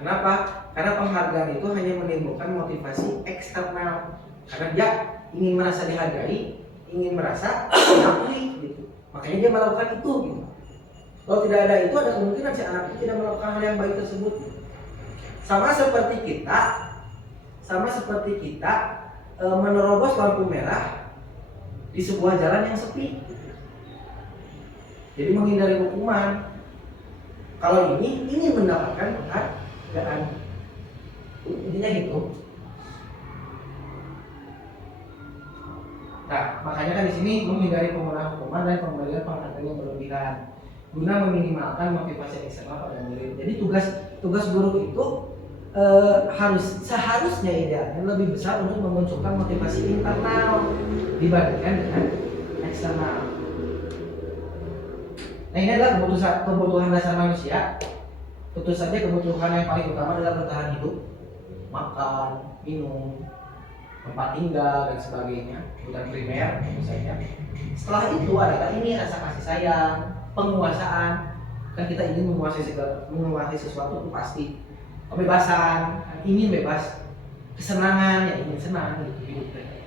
Kenapa? Karena penghargaan itu hanya menimbulkan motivasi eksternal. Karena dia ingin merasa dihargai, ingin merasa diakui gitu. Makanya dia melakukan itu gitu. Kalau tidak ada itu, ada kemungkinan si anak itu tidak melakukan hal yang baik tersebut. Sama seperti kita menerobos lampu merah di sebuah jalan yang sepi. Jadi menghindari hukuman. Kalau ini ingin mendapatkan penghargaan, intinya gitu. Nah, makanya kan di sini menghindari penggunaan hukuman dan pemberian penghargaan yang berlebihan guna meminimalkan motivasi eksternal pada murid. Jadi tugas guru itu seharusnya idealnya lebih besar untuk memunculkan motivasi internal dibandingkan dengan eksternal. Nah, ini adalah kebutuhan dasar manusia. Tentu saja kebutuhan yang paling utama adalah bertahan hidup, makan, minum, tempat tinggal dan sebagainya, kebutuhan primer tentu saja. Setelah itu adalah ini rasa kasih sayang, penguasaan. Kan kita ingin menguasai sesuatu itu pasti. Kebebasan, ingin bebas, kesenangan, ya ingin senang gitu hidupnya.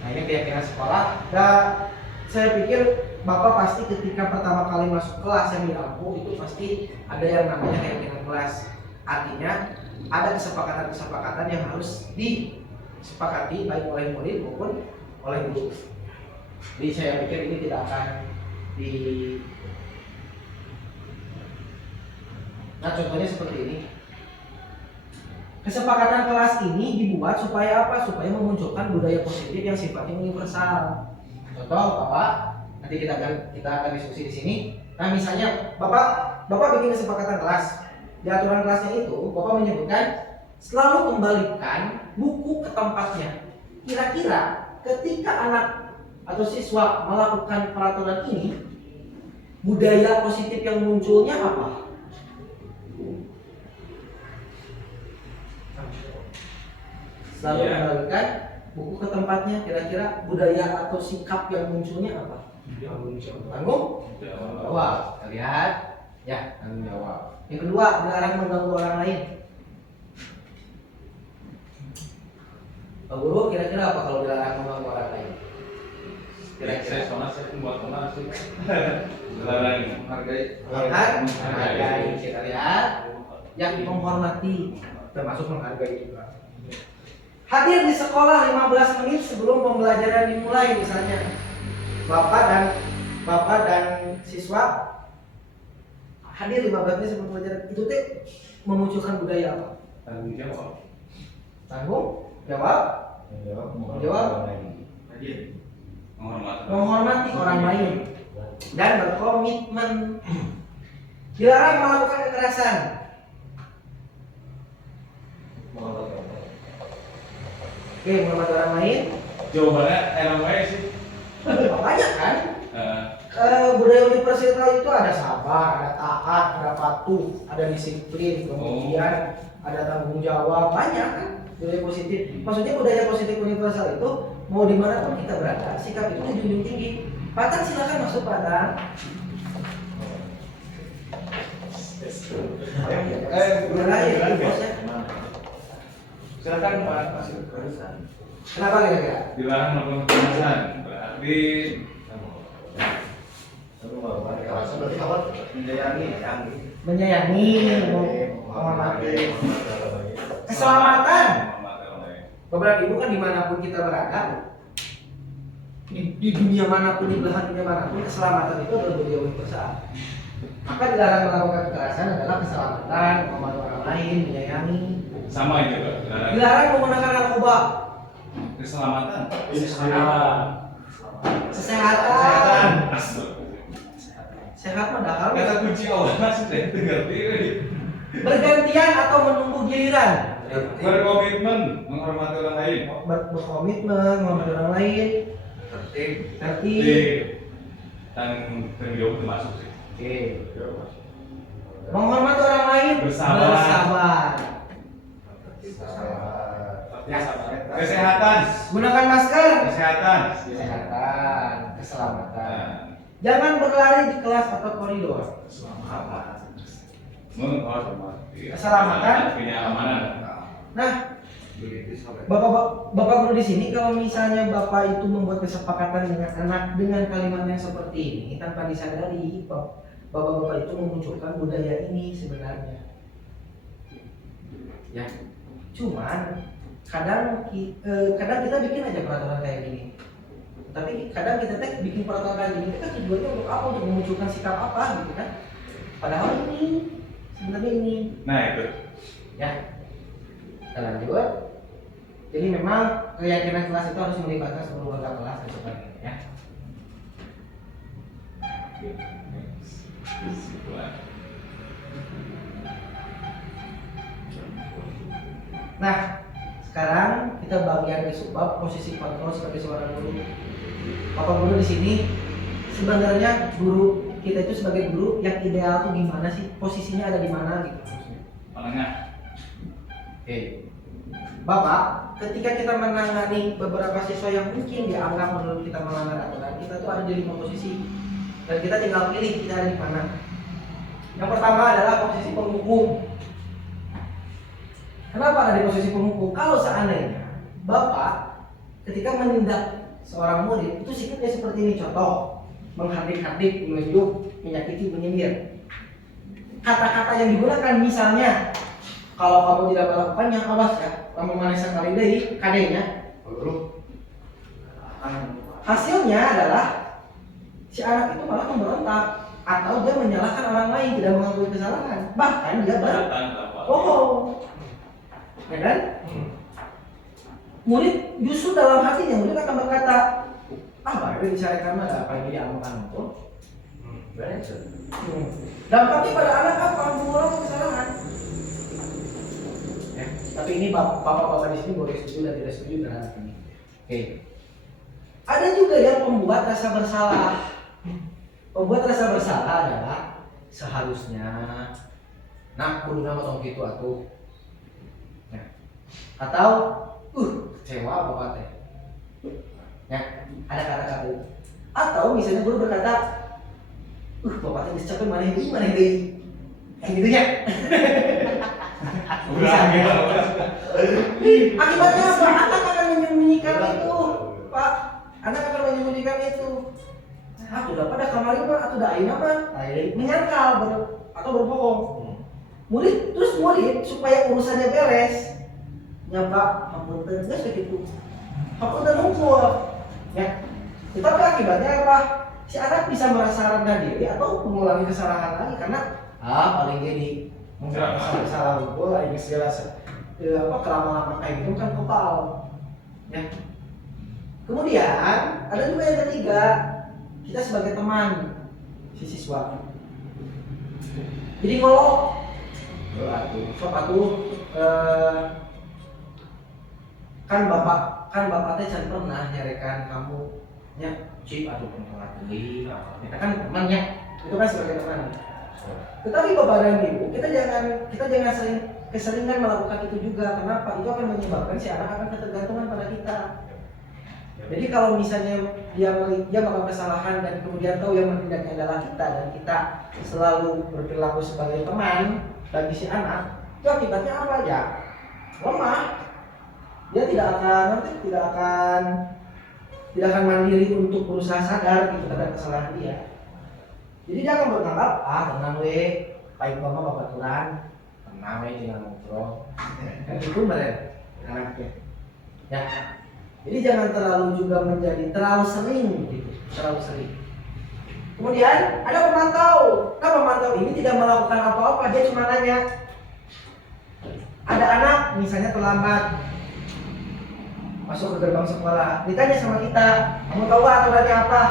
Nah, ini keyakinan sekolah. Dan saya pikir Bapak pasti ketika pertama kali masuk kelas yang diampu itu pasti ada yang namanya keyakinan kelas. Artinya ada kesepakatan-kesepakatan yang harus disepakati baik oleh murid maupun oleh guru. Jadi saya pikir ini tidak akan Nah, contohnya seperti ini. Kesepakatan kelas ini dibuat supaya apa? Supaya memunculkan budaya positif yang sifatnya universal. Contoh, Bapak, nanti kita akan diskusi di sini. Nah, misalnya Bapak bikin kesepakatan kelas. Di aturan kelasnya itu, Bapak menyebutkan selalu kembalikan buku ke tempatnya. Kira-kira ketika anak atau siswa melakukan peraturan ini, budaya positif yang munculnya apa? Selalu kembalikan buku ke tempatnya. Kira-kira budaya atau sikap yang munculnya apa? Tanggung jawab. Kita lihat, ya, tanggung jawab. Yang kedua, dilarang mengganggu orang lain. Pak Guru, kira-kira apa kalau dilarang mengganggu orang lain? Kira-kira saya membuat sih. Dilarang menghargai. Kita lihat, yang menghormati, termasuk menghargai juga. Hadir di sekolah 15 menit sebelum pembelajaran dimulai misalnya. Bapak dan siswa hadir 15 menit sebelum pembelajaran. Itu teh memunculkan budaya apa? Tanggung jawab. Tanggung jawab. Menghormati orang lain dan berkomitmen. Dilarang melakukan kekerasan. Oke, menghormati orang lain. Jawabannya namanya sih. Banyak kan? Budaya universal itu ada sabar, ada taat, ada patuh, ada disiplin, kemudian ada tanggung jawab, banyak kan budaya positif. Maksudnya budaya positif universal itu mau dimanapun kita berada, sikap itu dijunjung tinggi. Patan silakan masuk Patan. Silakan Pak. Kenapa kira-kira? Dilarang melakukan kekerasan, berarti Berarti kawan menyayangi, menghormati, keselamatan. Beberapa ibu kan dimanapun kita berada, di dunia manapun, di belahan dunia manapun, keselamatan itu adalah budaya universal. Maka dilarang melakukan kekerasan adalah keselamatan, menghormati orang lain, menyayangi. sama ini Pak. Dilarang menggunakan narkoba. Keselamatan. Kesehatan. Sehat mah dahal. Kata kunci awal masih deh ngerti. Bergantian atau menunggu giliran. Berkomitmen menghormati orang lain. Berkomitmen menghormati orang lain. Tertib. Tanggung jawab termasuk sih. Oke. Menghormati orang lain. Bersabar. Ya, kesehatan. Gunakan masker. Kesehatan. Kesehatan, keselamatan. Jangan berlari di kelas atau koridor. Menghormati. Keselamatan. Kenyamanan. Nah, Bapak guru di sini kalau misalnya Bapak itu membuat kesepakatan dengan anak dengan kalimat yang seperti ini tanpa disadari, Bapak-bapak itu memunculkan budaya ini sebenarnya. Ya, cuman kadang kita bikin aja peraturan kayak gini. Tapi kadang kita bikin peraturan kayak gini, kita tujuannya untuk apa? Untuk memunculkan sikap apa gitu kan? Padahal ini sebenarnya ini. Nah itu. Ya, kita lanjut. Jadi memang keyakinan kelas itu harus melibatkan seluruh warga kelas dan sebagainya. Ya. Nah, sekarang kita bagian di subbab posisi kontrol sebagai seorang guru. Bapak guru di sini sebenarnya guru kita itu sebagai guru yang ideal tuh gimana sih? Posisinya ada di mana gitu maksudnya? Menengah. Oke. Bapak, ketika kita menangani beberapa siswa yang mungkin dianggap menurut kita melanggar aturan, kita tuh ada di 5 posisi dan kita tinggal pilih kita ada di mana. Yang pertama adalah posisi penghukum. Kenapa ada di posisi penghukum? Kalau seandainya Bapak ketika menindak seorang murid itu sikapnya seperti ini, contoh menghardik-hardik, menunjuk, menyakiti, menyindir. Kata-kata yang digunakan misalnya, kalau kamu tidak melakukannya, awas ya, kamu manis sekali dari kadenya. Hasilnya adalah si anak itu malah memberontak atau dia menyalahkan orang lain, tidak mengakui kesalahan, bahkan dia bohong, ya kan? Murid justru dalam hatinya murid akan berkata, apa yang dicarikan ada apa yang diamalkan itu? Dampaknya pada anak apa? Mengurangi kesalahan. Ya, tapi ini bapak-bapak di sini boleh setuju dan tidak setuju terhadap ini. Oke. Ada juga yang membuat rasa bersalah. Membuat rasa bersalah adalah seharusnya nak kudu nama tong gitu atuh. Ya. Atau kecewa bapak teh. Ya, ada kata-kata itu. Atau misalnya guru berkata, bapak teh capek mana deui. Kayak gitu ya. Akibatnya apa? Anak akan menyembunyikan itu, Pak. Anak akan menyembunyikan itu. Sudah pada kamari mah, atau dah ayeuna mah, menyangkal atau berbohong. Murid supaya urusannya beres, nyapa hapunten geus kitu. Hapunten hungkul. Ya. Tetapi akibatnya apa? Si anak bisa merasa rendah diri atau mengulangi kesalahan lagi karena paling gini mungkin salah hukul ini segala kelama-lama kayak gitu kan kepal. Ya. Kemudian ada juga yang ketiga, kita sebagai teman si siswa. Jadi kalau kan bapak teh can pernah nyarekan kamu nya cip atau pengelola deui. Kita kan temannya, itu kan sebagai teman. Tetapi bapak dan ibu, kita jangan keseringan melakukan itu juga. Kenapa? Itu akan menyebabkan si anak akan ketergantungan pada kita. Jadi kalau misalnya dia melakukan kesalahan dan kemudian tahu yang menindaknya adalah kita dan kita selalu berperilaku sebagai teman bagi si anak, itu akibatnya apa ya? Lemah. Dia tidak akan mandiri untuk berusaha sadar gitu terhadap kesalahan dia. Jadi dia akan bertanggap, tenang we, baik mama babaturan, tenang we jangan ngobrol. Kan itu mereka anaknya. Ya. Jadi jangan terlalu sering gitu, terlalu sering. Kemudian ada pemantau. Nah, pemantau ini tidak melakukan apa-apa, dia cuma nanya. Ada anak misalnya terlambat masuk ke gerbang sekolah, ditanya sama kita, kamu tahu aturannya apa?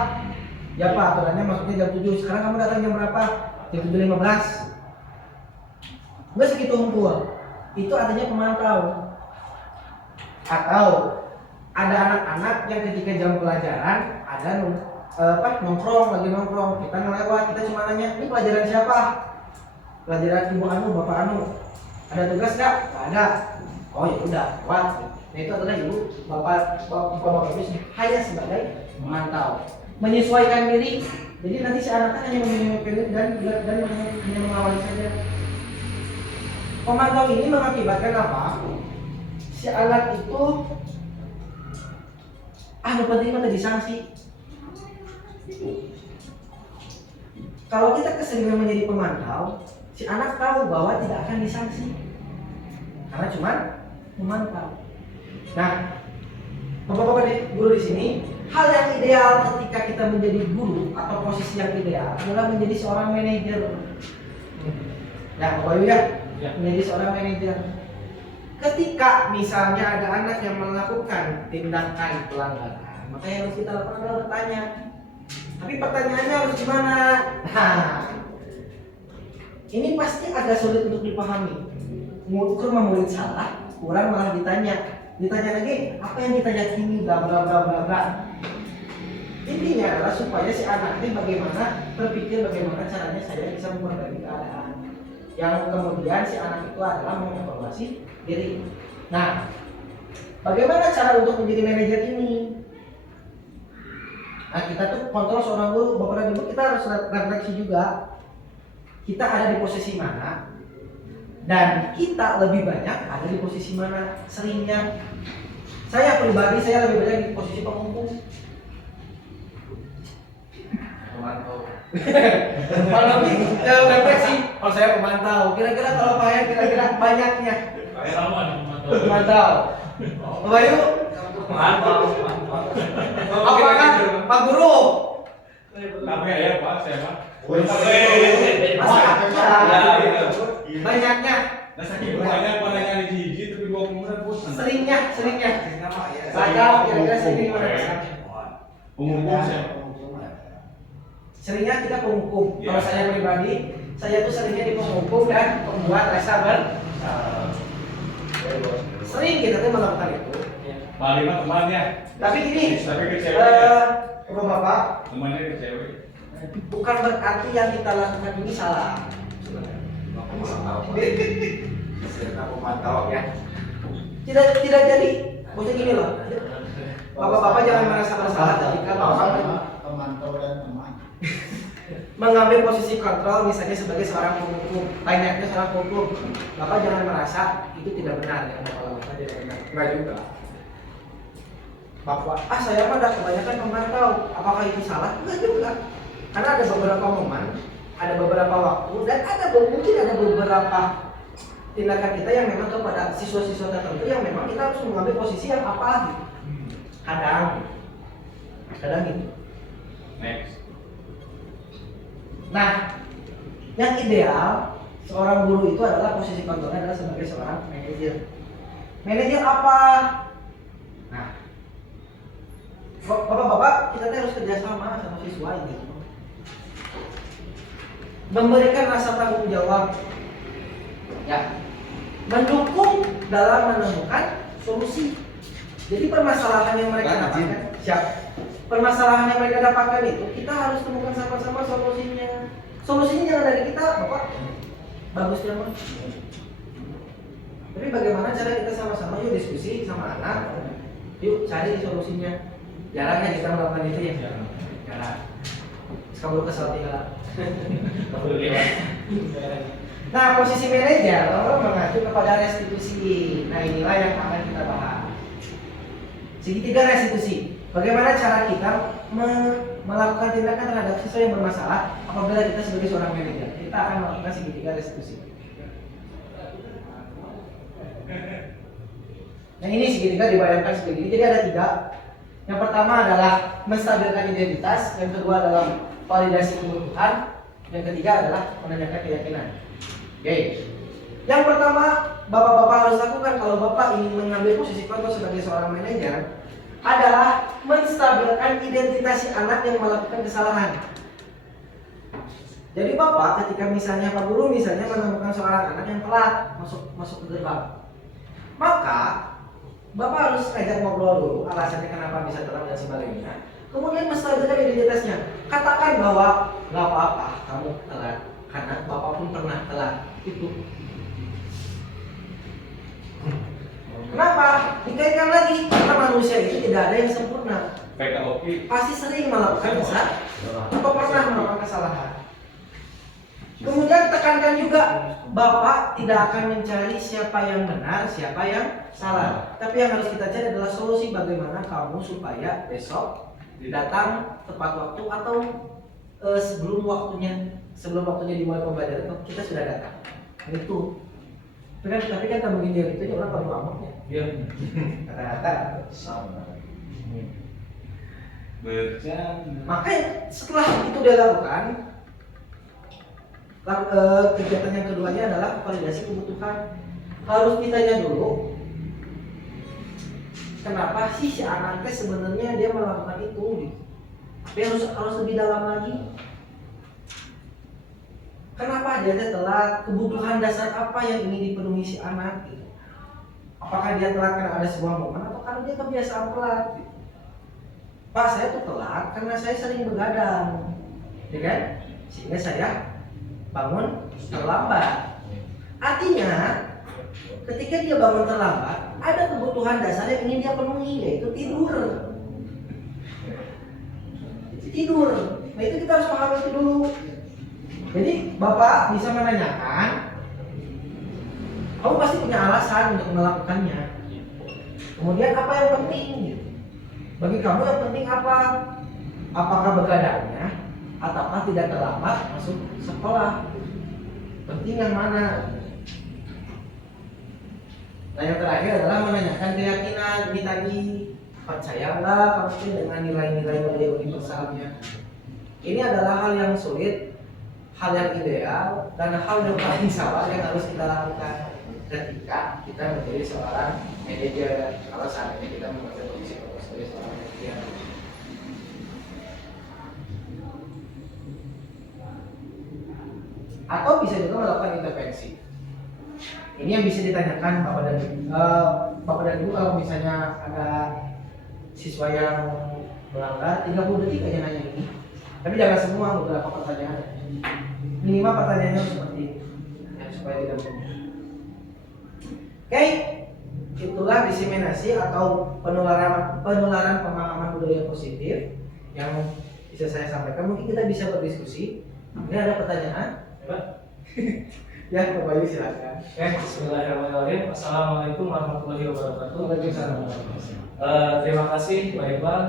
Ya Pak, aturannya masuknya jam 7, sekarang kamu datang jam berapa? Jam 7.15. Nggak segitu hungkul. Itu artinya pemantau. Atau ada anak-anak yang ketika jam pelajaran ada nongkrong, kita ngelewat, kita cuma nanya, ini pelajaran siapa? Pelajaran ibu anu, bapak anu. Ada tugas nggak? Nggak ada. Oh ya udah, lewat. Nah itu adalah ibu bapak itu hanya sebagai pemantau, menyesuaikan diri. Jadi nanti si anak kan hanya menyesuaikan diri dan hanya mengawali saja. Pemantau ini mengakibatkan apa? Si anak itu penting atau disanksi. Kalau kita keseringan menjadi pemantau, si anak tahu bahwa tidak akan disanksi karena cuma memantau. Nah, bapak-bapak guru di sini, hal yang ideal ketika kita menjadi guru atau posisi yang ideal adalah menjadi seorang manajer. Ya, Bapak Ibu ya, menjadi seorang manajer. Ketika misalnya ada anak yang melakukan tindakan pelanggaran, maka yang harus kita lakukan adalah bertanya. Tapi pertanyaannya harus gimana? Nah, ini pasti agak sulit untuk dipahami. Ke rumah murid salah, kurang malah ditanya lagi apa yang kita yakini, bla bla bla bla bla. Intinya adalah supaya si anak ini bagaimana berpikir, bagaimana caranya saya bisa memperbaiki keadaan. Yang kemudian si anak itu adalah mengevaluasi diri. Nah, bagaimana cara untuk menjadi manajer ini? Nah, kita tuh kontrol seorang guru, bapak dan ibu, kita harus refleksi juga. Kita ada di posisi mana, dan kita lebih banyak ada di posisi mana. Seringnya saya pribadi, saya lebih banyak di posisi pemungkus. Pemantau. Kalau lebih refleksi, kalau saya pemantau. Kira-kira kalau Pak Hayat, kira-kira banyaknya Kayak sama nih pemantau. pemantau. Bapak Ibu, Pemantau. apakah Pak Guru? Kami ya Pak, saya Pak. Banyaknya, Nah, saking banyak pandangan di gigi tapi 20 menit bosan. seringnya. Baca kira-kira seringnya gimana Mas? Penghukum saya. Seringnya kita penghukum. Ya. Kalau saya pribadi, saya tuh seringnya di penghukum dan pembuat rasa sering kita tuh melakukan itu. Paling mah temannya. Tapi ini, Tapi ke cewek. Bapak, Temannya ke cewek. bukan berarti yang kita lakukan ini salah. Pemantau ya. Tidak jadi. Maksudnya gini loh. Bapak-bapak jangan merasa bersalah ketika bapak Pemantau dan teman. mengambil posisi kontrol, misalnya sebagai seorang penghukum, banyaknya seorang penghukum. Bapak jangan merasa itu tidak benar ya, kalau bapak tidak benar. Enggak juga. Bapak, saya mah udah kebanyakan pemantau. Apakah itu salah? Enggak juga. Karena ada beberapa momen, ada beberapa waktu, dan mungkin ada beberapa tindakan kita yang memang kepada siswa-siswa tertentu yang memang kita harus mengambil posisi yang apa gitu. Kadang gitu. Next. Nah, yang ideal seorang guru itu adalah posisi kontrolnya adalah sebagai seorang manajer. Manajer apa? Nah, bapak-bapak, kita harus kerjasama sama siswa ini. Memberikan rasa tanggung jawab, ya, mendukung dalam menemukan solusi. Jadi permasalahan yang mereka dapatkan, permasalahan yang mereka dapatkan itu kita harus temukan sama-sama solusinya. Solusinya jangan dari kita, bapak. Bagusnya mah. Tapi bagaimana cara kita sama-sama yuk diskusi sama anak, yuk cari solusinya. Jarangnya kita melakukan itu ya. Jarang. Kabur kesal tinggal. Nah, posisi manajer mengacu kepada restitusi. Nah, inilah yang akan kita bahas. Segitiga restitusi. Bagaimana cara kita melakukan tindakan terhadap siswa yang bermasalah apabila kita sebagai seorang manajer. Kita akan melakukan segitiga restitusi. Nah, ini segitiga dibayangkan seperti ini. Jadi ada 3. Yang pertama adalah menstabilkan identitas, yang kedua adalah validasi kebutuhan, yang ketiga adalah menanyakan keyakinan. Oke. Yang pertama, bapak-bapak harus lakukan kalau bapak ingin mengambil posisi kontrol sebagai seorang manajer adalah menstabilkan identitas si anak yang melakukan kesalahan. Jadi bapak ketika misalnya Pak Guru misalnya menemukan seorang anak yang telat masuk ke gerbang, maka bapak harus ajak ngobrol dulu alasannya kenapa bisa telat dan sebagainya. Kemudian menstabilkan identitasnya. Katakan bahwa nggak apa-apa kamu telat karena bapak pun pernah telat. Itu. Kenapa? Dikaitkan lagi karena manusia itu tidak ada yang sempurna. Baik, oke. Pasti sering melakukan kesalahan atau pernah melakukan kesalahan. Kemudian tekankan juga, Bapak tidak akan mencari siapa yang benar, siapa yang salah. Tapi yang harus kita cari adalah solusi bagaimana kamu supaya besok datang tepat waktu atau sebelum waktunya dimulai pembelajaran kita sudah datang. Itu. Tapi kan tak mungkin dia itu orang perlu amat ya. Iya. Kata-kata. Bercanda. Makanya setelah itu dia lakukan, kegiatan yang keduanya adalah validasi kebutuhan. Harus ditanya dulu, kenapa sih si anak teh sebenarnya dia melakukan itu? Gitu. Tapi harus lebih dalam lagi. Kenapa dia telat? Kebutuhan dasar apa yang ingin dipenuhi si anak? Gitu. Apakah dia telat karena ada sebuah momen atau karena dia kebiasaan telat? Gitu. Pak, saya tuh telat karena saya sering begadang, ya kan? Sehingga saya bangun terlambat. Artinya, ketika dia bangun terlambat, ada kebutuhan dasar yang ingin dia penuhi, yaitu tidur. Tidur. Nah itu kita harus pahami itu dulu. Jadi Bapak bisa menanyakan, kamu pasti punya alasan untuk melakukannya. Kemudian apa yang penting? Gitu. Bagi kamu yang penting apa? Apakah begadangnya ataukah tidak terlambat masuk sekolah? Penting yang mana? Nah yang terakhir adalah menanyakan keyakinan. Ini tadi, percaya nggak kamu dengan nilai-nilai budaya universalnya? Ini adalah hal yang sulit, hal yang ideal, dan hal yang paling salah yang harus kita lakukan ketika kita menjadi seorang manajer. Kalau saat ini kita mengambil posisi sebagai seorang manajer. Atau bisa juga melakukan intervensi. Ini yang bisa ditanyakan Bapak dan Ibu kalau misalnya ada siswa yang melanggar 30 detik aja nanya ini. Tapi jangan semua, beberapa pertanyaan. Minimal pertanyaannya seperti ini ya, supaya tidak mudah. Oke, itulah diseminasi atau penularan pemahaman budaya positif yang bisa saya sampaikan. Mungkin kita bisa berdiskusi. Ini ada pertanyaan? Ya, Pak Bayu silakan. Bismillahirrahmanirrahim. Assalamualaikum warahmatullahi wabarakatuh. Waalaikumsalam. Terima kasih Pak Iqbal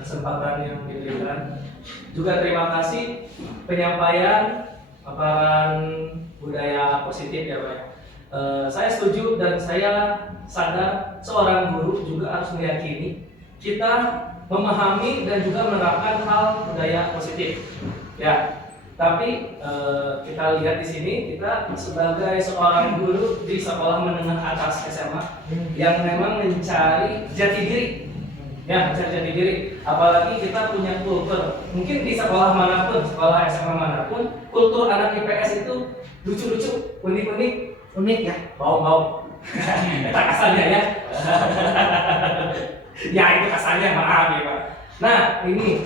kesempatan yang diberikan. Juga terima kasih penyampaian paparan budaya positif ya Pak. Saya setuju dan saya sadar seorang guru juga harus meyakini kita memahami dan juga menerapkan hal budaya positif. Ya. Tapi kita lihat di sini kita sebagai seorang guru di sekolah menengah atas SMA yang memang mencari jati diri, ya mencari jati diri. Apalagi kita punya kultur, mungkin di sekolah manapun, sekolah SMA manapun, kultur anak IPS itu lucu-lucu, unik ya, bau-bau. Itu kasarnya ya. Ya itu kasarnya, maaf ya Pak. Nah ini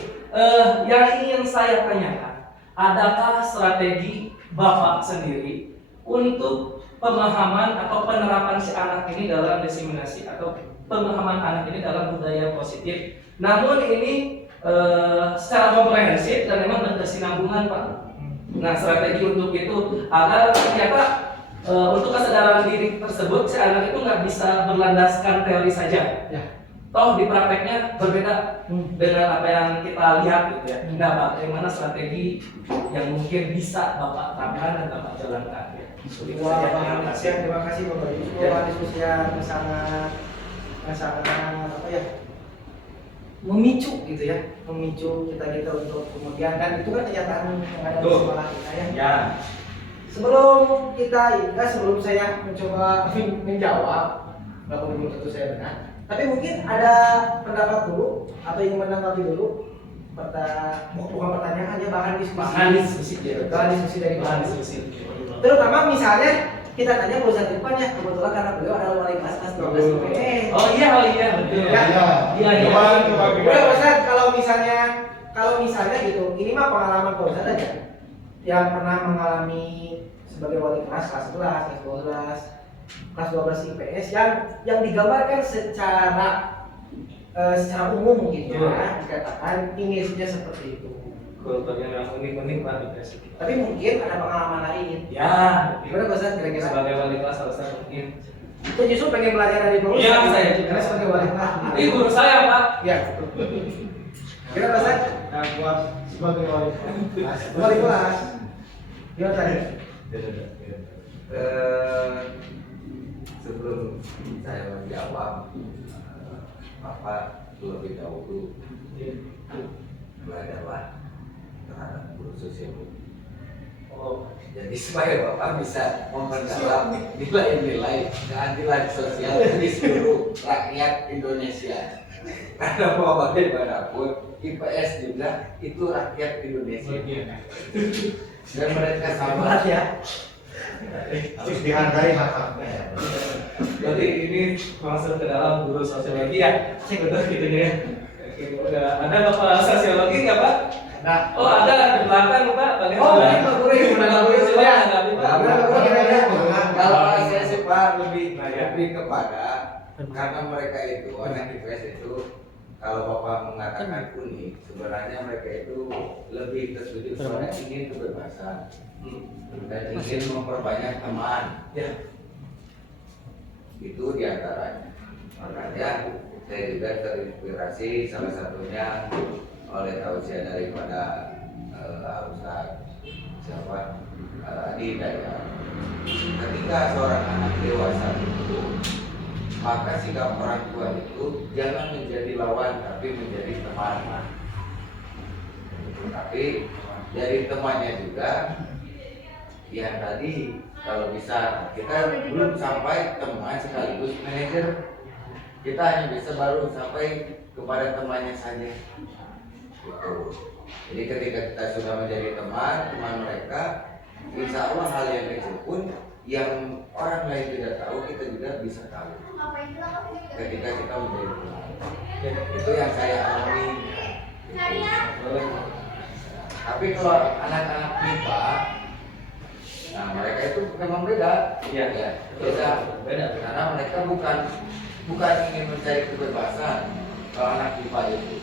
yang ingin saya tanyakan. Adakah strategi Bapak sendiri untuk pemahaman atau penerapan si anak ini dalam diseminasi atau pemahaman anak ini dalam budaya positif? Namun ini secara komprehensif dan memang berkesinambungan Pak. Nah strategi untuk itu agar ternyata untuk kesadaran diri tersebut si anak itu nggak bisa berlandaskan teori saja. Ya. Toh di prakteknya berbeda dengan apa yang kita lihat gitu ya. Nah, bagaimana strategi yang mungkin bisa Bapak terapkan dan Bapak jalankan ya. Terima kasih Bapak Ibu. Diskusi yang sangat apa ya? Memicu gitu ya. Memicu kita untuk kemudian, dan itu kan kenyataan yang ada di sekolah kita ya. Ya. Sebelum saya mencoba menjawab, walaupun belum tentu saya benar. Tapi mungkin ada pendapat dulu atau ingin menanggapi dulu bukan pertanyaan ya, bahan diskusi dari bahan diskusi. Terutama misalnya kita tanya Bu Zatipan ya, kebetulan karena beliau adalah wali kelas 12 IPS. Oh iya betul. Iya. Udah Ustaz, kalau misalnya gitu, ini mah pengalaman Pak Ustaz aja yang pernah mengalami sebagai wali kelas 11, kelas 12. kelas 12 IPS yang digambarkan secara umum gitu ya, dikatakan image-nya seperti itu. Kulturnya yang unik-unik Pak di PSI. Tapi mungkin ada pengalaman lain. Ya, Gimana Pak Ustadz kira-kira? sebagai wali kelas harusnya mungkin. Saya justru pengen belajar dari Pak Iya, Ustadz. saya juga. Karena sebagai wali kelas. Ini guru saya Pak. Ya. Kira Pak Ustadz? Nah, buat sebagai wali kelas. Wali kelas. Gimana tadi? Sebelum saya menjawab, Bapak lebih dahulu belajarlah terhadap guru sosiologi. Oh, Jadi supaya Bapak bisa memperdalam nilai-nilai keadilan sosial di seluruh rakyat Indonesia. Karena mau bagaimanapun IPS juga itu rakyat Indonesia. Dan mereka sama. Berat ya. Harus dihargai hak-haknya. berarti ini masuk ke dalam guru sosiologi ya? Cek betul gitu ya. Ada Bapak sosiologi nggak Pak? Nah, Oh ada di belakang Pak. Oh, ini Pak Guru yang Pak guru Guru ya. Kalau saya sih Pak lebih Nah, ya. kepada karena mereka itu anak IPS itu kalau Bapak mengatakan unik, sebenarnya mereka itu lebih tertuju soalnya ingin kebebasan dan ingin memperbanyak teman. Ya. Itu diantaranya. Makanya saya juga terinspirasi salah satunya oleh tausiah daripada Ustaz siapa Adi Daya. Ketika seorang anak dewasa itu, maka sikap orang tua itu jangan menjadi lawan tapi menjadi teman. Tapi dari temannya juga yang tadi kalau bisa kita belum sampai teman sekaligus manajer, kita hanya bisa baru sampai kepada temannya saja gitu. Jadi ketika kita sudah menjadi teman mereka, insya Allah hal yang kecil pun yang orang lain tidak tahu kita juga bisa tahu ketika kita menjadi teman. Itu yang saya alami. Tapi kalau anak-anak MIPA, nah mereka itu memang beda. Iya. Ya, beda. Karena mereka bukan ingin mencari kebebasan kalau anak MIPA itu,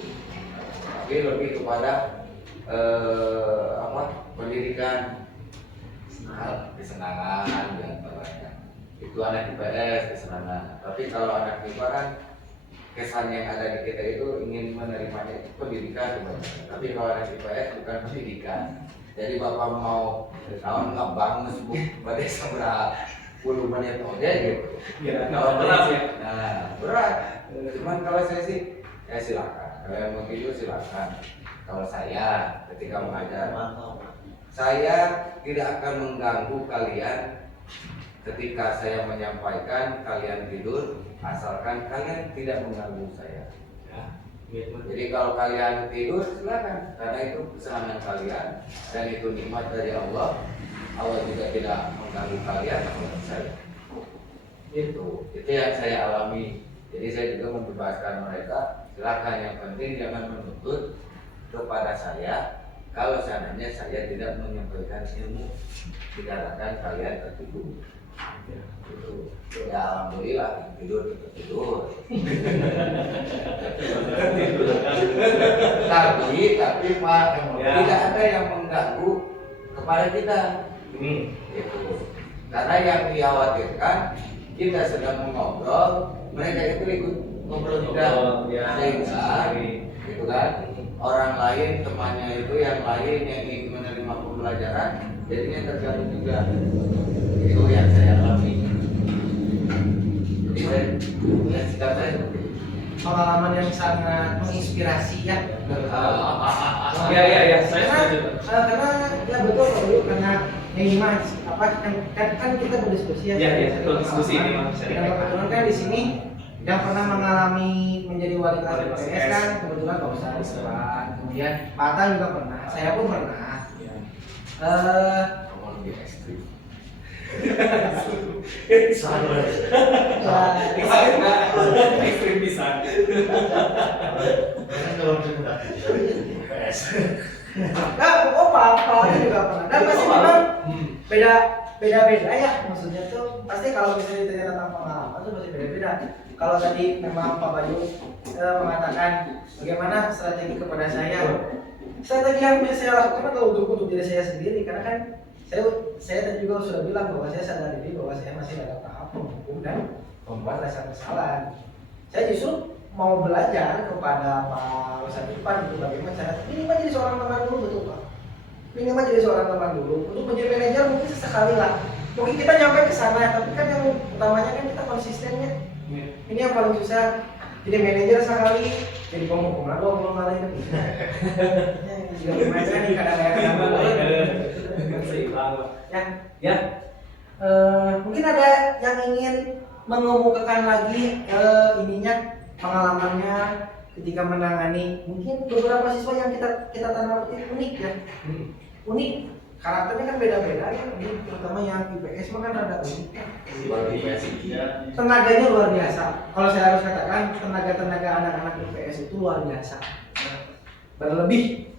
tapi lebih kepada pendidikan, kesenangan dan sebagainya. Itu anak IPS kesenangan. Tapi kalau anak MIPA kan kesan yang ada di kita itu ingin menerimanya itu pendidikan kebanyakan. Tapi kalau anak IPS bukan pendidikan. Jadi Bapak mau tahun ngebangun pada seberapa puluh menit aja gitu. Ya, berat ya. Nah, berat. Cuman kalau saya sih, ya silakan. Kalau yang mau tidur silakan. Kalau saya ketika mengajar, saya tidak akan mengganggu kalian ketika saya menyampaikan kalian tidur, asalkan kalian tidak mengganggu saya. Jadi kalau kalian tidur silakan, karena itu kesenangan kalian dan itu nikmat dari Allah. Allah juga tidak mengganggu kalian menurut saya. Itu yang saya alami. Jadi saya juga membebaskan mereka. Silakan, yang penting jangan menuntut kepada saya kalau seandainya saya tidak menyampaikan ilmu, dikatakan kalian tertidur. Itu ya alhamdulillah tidur tetap tidur. tapi Pak, Ya. tidak ada yang mengganggu kepada kita. Itu karena yang dikhawatirkan kita sedang mengobrol, mereka itu ikut ngobrol juga, sehingga gitu kan orang lain temannya itu yang lain yang ingin menerima pembelajaran jadinya terganggu juga. Itu yang saya alami. Jadi saya sikap saya seperti itu. Pengalaman yang sangat menginspirasi ya. Iya, saya Karena, setuju. karena ya betul Pak Guru, karena ini mas apa kan kita berdiskusi ya. Iya, betul, diskusi ini, Mas. Dan kebetulan kan di sini yang pernah mengalami menjadi wali kelas IPS kan kebetulan Pak Ustadz, kemudian Pak Atan juga pernah, saya pun pernah. Kamu lebih ekstrim. Ekstrim bisa. Kalau sudah PS. Nah, Pak Atan juga pernah. Dan masih memang beda beda-beda ya, maksudnya tuh pasti kalau misalnya ditanya tentang pengalaman tuh pasti beda-beda. Kalau tadi memang Pak Bayu mengatakan bagaimana strategi kepada saya, strategi yang bisa saya lakukan adalah untuk diri saya sendiri, karena kan saya tadi juga sudah bilang bahwa saya sadar diri bahwa saya masih dalam tahap menghukum dan membuat rasa kesalahan. Saya justru mau belajar kepada Pak Rosan Ipan itu bagaimana cara minimal jadi seorang teman dulu, betul Pak, minimal jadi seorang teman dulu. Untuk menjadi manajer mungkin sesekali lah, mungkin kita nyampe ke sana, tapi kan yang utamanya kan kita konsistennya. Ini yang paling susah, jadi manajer sekali, jadi penghukum lah 20 kali itu bisa. Juga lumayan kan kadang-kadang ya. Mungkin ada yang ingin mengemukakan lagi ininya pengalamannya ketika menangani mungkin beberapa siswa yang kita tanda petik unik ya, unik karakternya kan beda-beda ya, terutama yang IPS mah kan ada unik. Tenaganya luar biasa. Kalau saya harus katakan tenaga anak-anak IPS itu luar biasa, berlebih.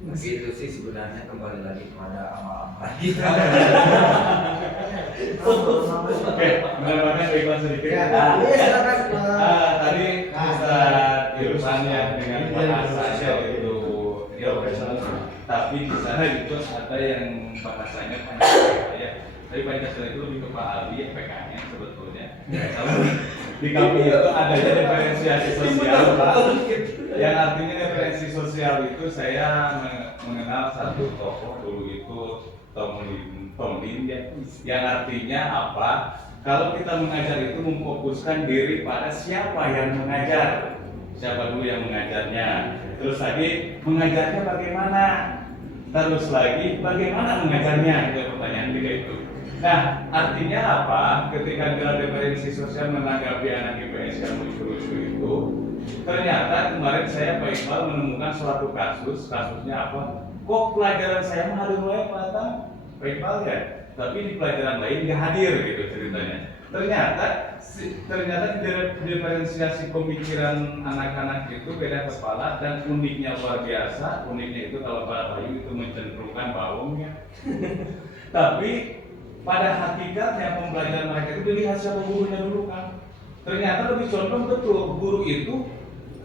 Begitu sih sebenarnya, kembali lagi kepada amal-amal kita. Oke, menambahkan baiklah sedikit. Iya silakan. Tadi Ustaz Irfan ya dengan bahasanya itu tapi di sana itu ada yang bahasanya Pancasila ya. Tapi Pancasila itu lebih ke Pak Ali, PKN sebetulnya. Kalau di kami itu adanya diferensiasi sosial, Pak. Yang artinya referensi sosial itu saya mengenal satu tokoh dulu itu Tom Lin ya. Yang artinya apa? Kalau kita mengajar itu memfokuskan diri pada siapa yang mengajar, siapa dulu yang mengajarnya. Terus lagi mengajarnya bagaimana? Terus lagi bagaimana mengajarnya? Itu pertanyaan tiga itu. Nah, artinya apa? Ketika dalam referensi sosial menanggapi anak IPS yang lucu-lucu itu, ternyata kemarin saya Pak Iqbal menemukan suatu kasusnya apa? Kok pelajaran saya mah hadir mulai Pak Iqbal ya? Tapi di pelajaran lain nggak hadir gitu ceritanya. Ternyata diferensiasi pemikiran anak-anak itu beda kepala dan uniknya luar biasa. Uniknya itu kalau Pak Bayu itu mencenderungkan bawangnya. Tapi pada hakikatnya pembelajaran mereka itu dilihat siapa gurunya dulu kan. Ternyata lebih condong betul guru itu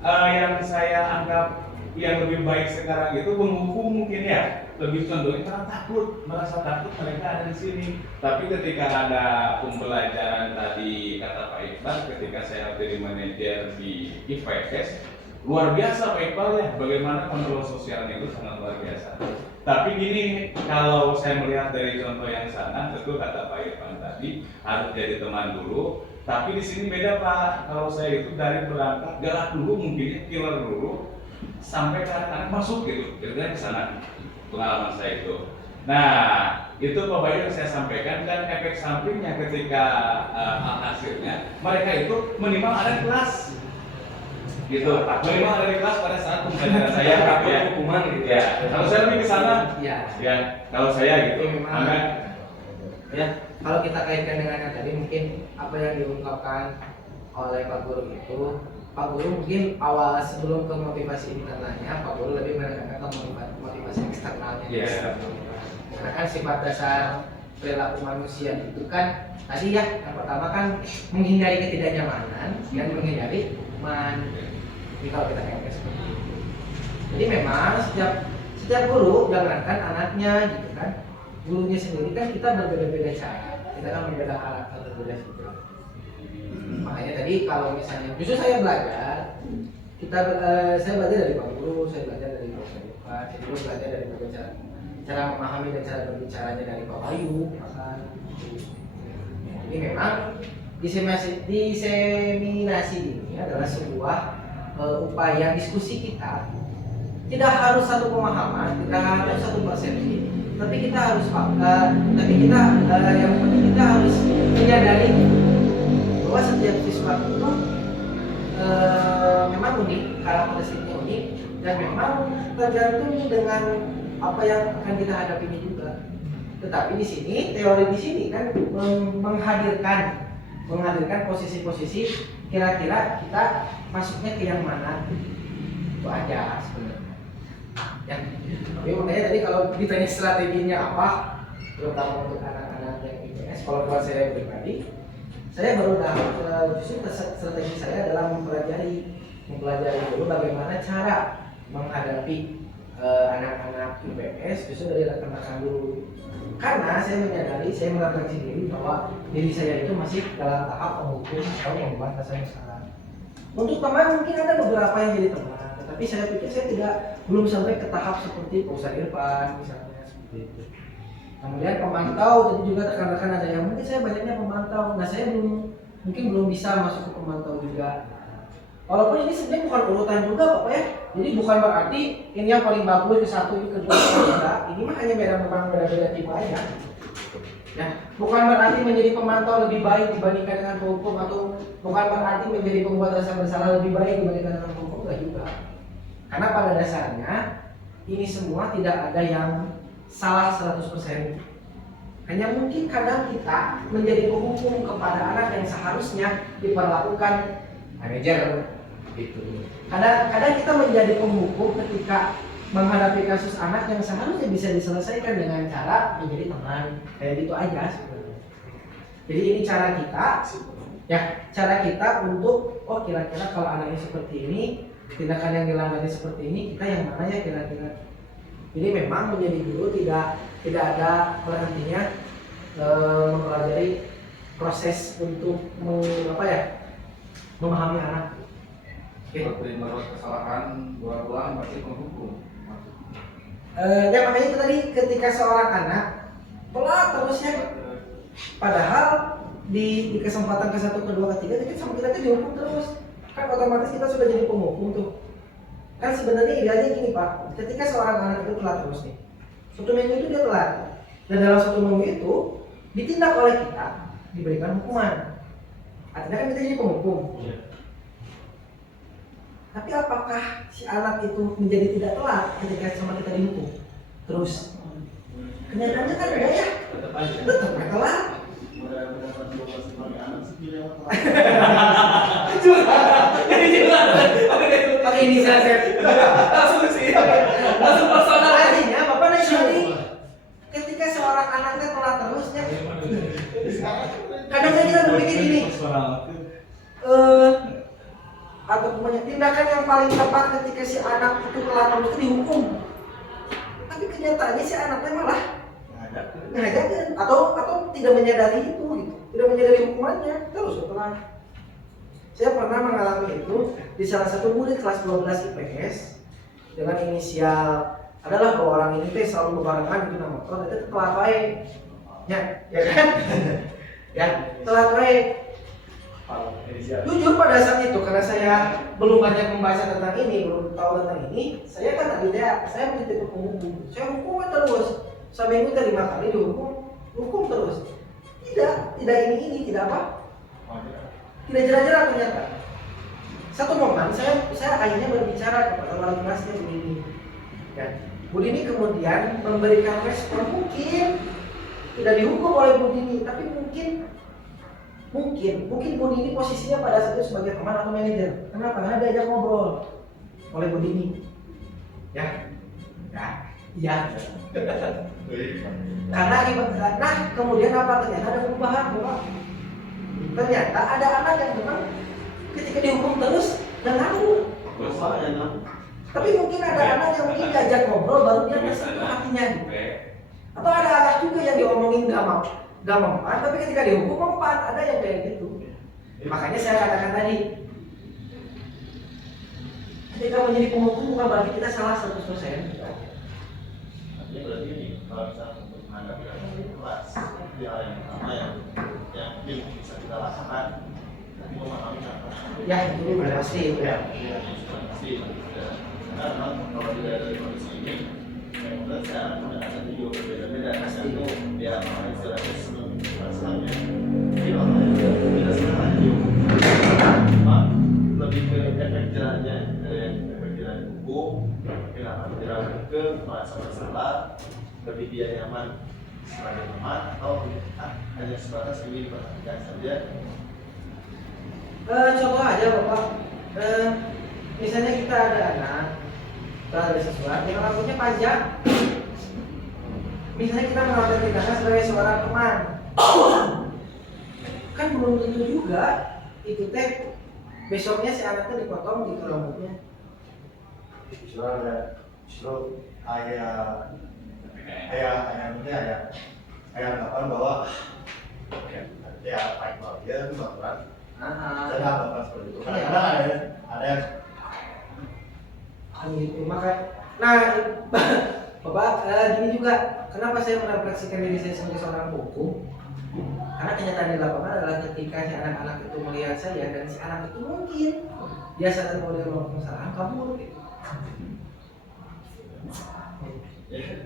yang saya anggap yang lebih baik sekarang itu penghukum mungkin ya, lebih condong karena takut, merasa takut mereka ada di sini. Tapi ketika ada pembelajaran tadi kata Pak Iqbal, ketika saya jadi manajer di IPS, luar biasa Pak Iqbal ya, bagaimana kontrol sosialnya itu sangat luar biasa. Tapi gini, kalau saya melihat dari contoh yang sana, tentu kata Pak Irfan tadi harus jadi teman dulu. Tapi di sini beda Pak, kalau saya itu dari berangkat galak dulu, mungkinnya killer dulu, sampai ke anak-anak masuk gitu, kira-kira di sana pengalaman saya itu. Nah, itu Pak Bayu yang saya sampaikan dan efek sampingnya ketika hasilnya mereka itu minimal ada kelas. Gitu, minimal ada di kelas pada saat pembelajaran saya ya hukuman gitu ya. Kalau saya lebih ke sana, ya kalau saya gitu, memang ya. Kalau kita kaitkan dengan yang tadi mungkin apa yang diungkapkan oleh Pak Guru itu, Pak Guru mungkin awal sebelum ke motivasi internalnya, Pak Guru lebih menekankan ke motivasi eksternalnya. Karena kan sifat dasar perilaku manusia itu kan tadi ya, yang pertama kan menghindari ketidaknyamanan dan menghindari ini kalau kita kayak seperti itu. Jadi memang setiap guru jangankan anaknya gitu kan, gurunya sendiri kan kita berbeda-beda cara, kita kan berbeda karakter, berbeda gitu. Makanya tadi kalau misalnya justru saya belajar, saya belajar dari Pak Guru, saya belajar dari Pak Sedepa, saya juga belajar dari cara memahami dan cara berbicaranya dari Pak Bayu. Jadi memang diseminasi ini adalah sebuah upaya diskusi kita. Tidak harus satu pemahaman, tidak harus satu persepsi, tapi kita harus yang penting kita harus menyadari bahwa setiap siswa itu memang unik, karakteristiknya unik, dan memang tergantung dengan apa yang akan kita hadapi ini juga. Tetapi di sini teori di sini kan menghadirkan posisi-posisi kira-kira kita masuknya ke yang mana, itu aja sebenarnya. Ya, tapi makanya tadi kalau ditanya strateginya apa, terutama untuk anak-anak yang IPS, kalau buat saya pribadi, saya baru dapat justru strategi saya adalah mempelajari dulu bagaimana cara menghadapi anak-anak IPS justru dari rekan-rekan dulu. Karena saya menyadari, saya merefleksi diri bahwa diri saya itu masih dalam tahap menghukum atau membuat rasa bersalah. Untuk teman mungkin ada beberapa yang jadi teman, tetapi saya pikir saya belum sampai ke tahap seperti Pak Ustadz Irfan misalnya seperti itu. Kemudian pemantau, tadi juga rekan-rekan ada yang mungkin saya banyaknya pemantau. Nah saya mungkin belum bisa masuk ke pemantau juga. Walaupun ini sebenarnya bukan urutan juga Bapak ya. Jadi bukan berarti ini yang paling bagus ke satu, ini kedua, ketiga. Ini mah hanya beda-beda tipe aja. Ya, bukan berarti menjadi pemantau lebih baik dibandingkan dengan penghukum, atau bukan berarti menjadi pembuat rasa bersalah lebih baik dibandingkan dengan penghukum, enggak juga. Karena pada dasarnya ini semua tidak ada yang salah 100%. Hanya mungkin kadang kita menjadi penghukum kepada anak yang seharusnya diperlakukan manajer gitu. Kadang kita menjadi penghukum ketika menghadapi kasus anak yang seharusnya bisa diselesaikan dengan cara menjadi teman, kayak gitu aja sebenarnya. Jadi ini cara kita untuk kira-kira kalau anaknya seperti ini, tindakan yang dilanggar seperti ini, kita yang mana ya kira-kira. Jadi memang menjadi guru tidak ada berhentinya mempelajari proses untuk memahami anak. Seperti menurut kesalahan dua ulang pasti menghukum. Ya makanya itu tadi ketika seorang anak pelan terusnya, padahal di kesempatan ke-1, ke-2, ke-3 jadi sama kita tuh dihukum terus, kan otomatis kita sudah jadi penghukum tuh. Kan sebenarnya idealnya gini Pak, ketika seorang anak itu telat terus nih, 1 minggu itu dia telat, dan dalam 1 minggu itu ditindak oleh kita, diberikan hukuman. Artinya kan kita jadi penghukum. Tapi apakah si anak itu menjadi tidak telat ketika sama kita dihukum? Terus kenyataannya kan enggak ya? Tetap telat. Pakai ini saya langsung personal. Artinya Bapak naik tadi ketika seorang anaknya telat terusnya, kadang-kadang kita berpikir gini, atau punya tindakan yang paling tepat ketika si anak itu telat terus dihukum. Tapi kenyataannya si anaknya malah ngajakin atau tidak menyadari itu gitu, tidak menyadari hukumannya terus telat. Saya pernah mengalami itu di salah satu murid kelas 12 IPS dengan inisial adalah 2 orang ini teh selalu berbarengan gitu nama motor, itu telat wae. Ya kan? Ya, telat wae. Jujur pada saat itu karena saya belum banyak membaca tentang ini, belum tahu tentang ini, saya kan saya menjadi penghukum. Saya hukum terus. Seminggu 5 kali hukum terus. Tidak ini tidak apa? Tidak jelas-jelas ternyata. Satu momen saya akhirnya berbicara kepada wali kelasnya Bu Dini. Dan Bu Dini kemudian memberikan respon, mungkin tidak dihukum oleh Bu Dini, tapi mungkin Bu Dini posisinya pada saat itu sebagai teman atau manajer. Kenapa? Karena diajak ngobrol oleh Bu Dini. Ya. Karena kemudian apa? Ternyata ada perubahan, Bapak. Ternyata ada anak yang memang ketika dihukum terus dan ngaku. Tapi mungkin ada anak yang mungkin diajak ngobrol baru dia tersentuh hatinya. Atau ada anak juga yang diomongin gak mempan, tapi ketika dihukum mempan, ada yang kayak gitu. Makanya saya katakan tadi, ketika menjadi penghukum bukan berarti kita salah 100%. Artinya berarti ini kalau misalnya untuk menghadapi anak kelas, itu hal yang pertama yang mungkin bisa kita lakukan, tapi memahami apa. Ya itu pasti. Pasti. Karena memang kalau tidak ada kondisi ini, menurut saya akan juga berbeda-beda. Tergantung dia apa istilahnya sebelum masalahnya. Jadi orang yang tidak sebenarnya dihukum, cuma lebih ke efek jerahnya, efek jerah hukum, kenapa jerah ke merasa bersalah, lebih dia nyaman sebagai teman atau hanya sebatas ingin diperhatikan saja. Contoh aja Bapak, misalnya kita ada anak setelah ada siswa yang rambutnya panjang. Misalnya kita mengambil tindakan sebagai seorang teman, kan belum tentu juga itu teh besoknya si anaknya dipotong gitu rambutnya. Justru ayah anggapan bahwa ya baik bahwa dia itu bakalan saya anggapan seperti itu. Kadang-kadang ada yang Gitu maka, nah Bapak gini juga, kenapa saya merefleksikan diri saya sebagai seorang hukum? Karena kenyataan di lapangan adalah ketika si anak-anak itu melihat saya dan si anak itu mungkin dia sadar bahwa dia melakukan kesalahan, kabur gitu.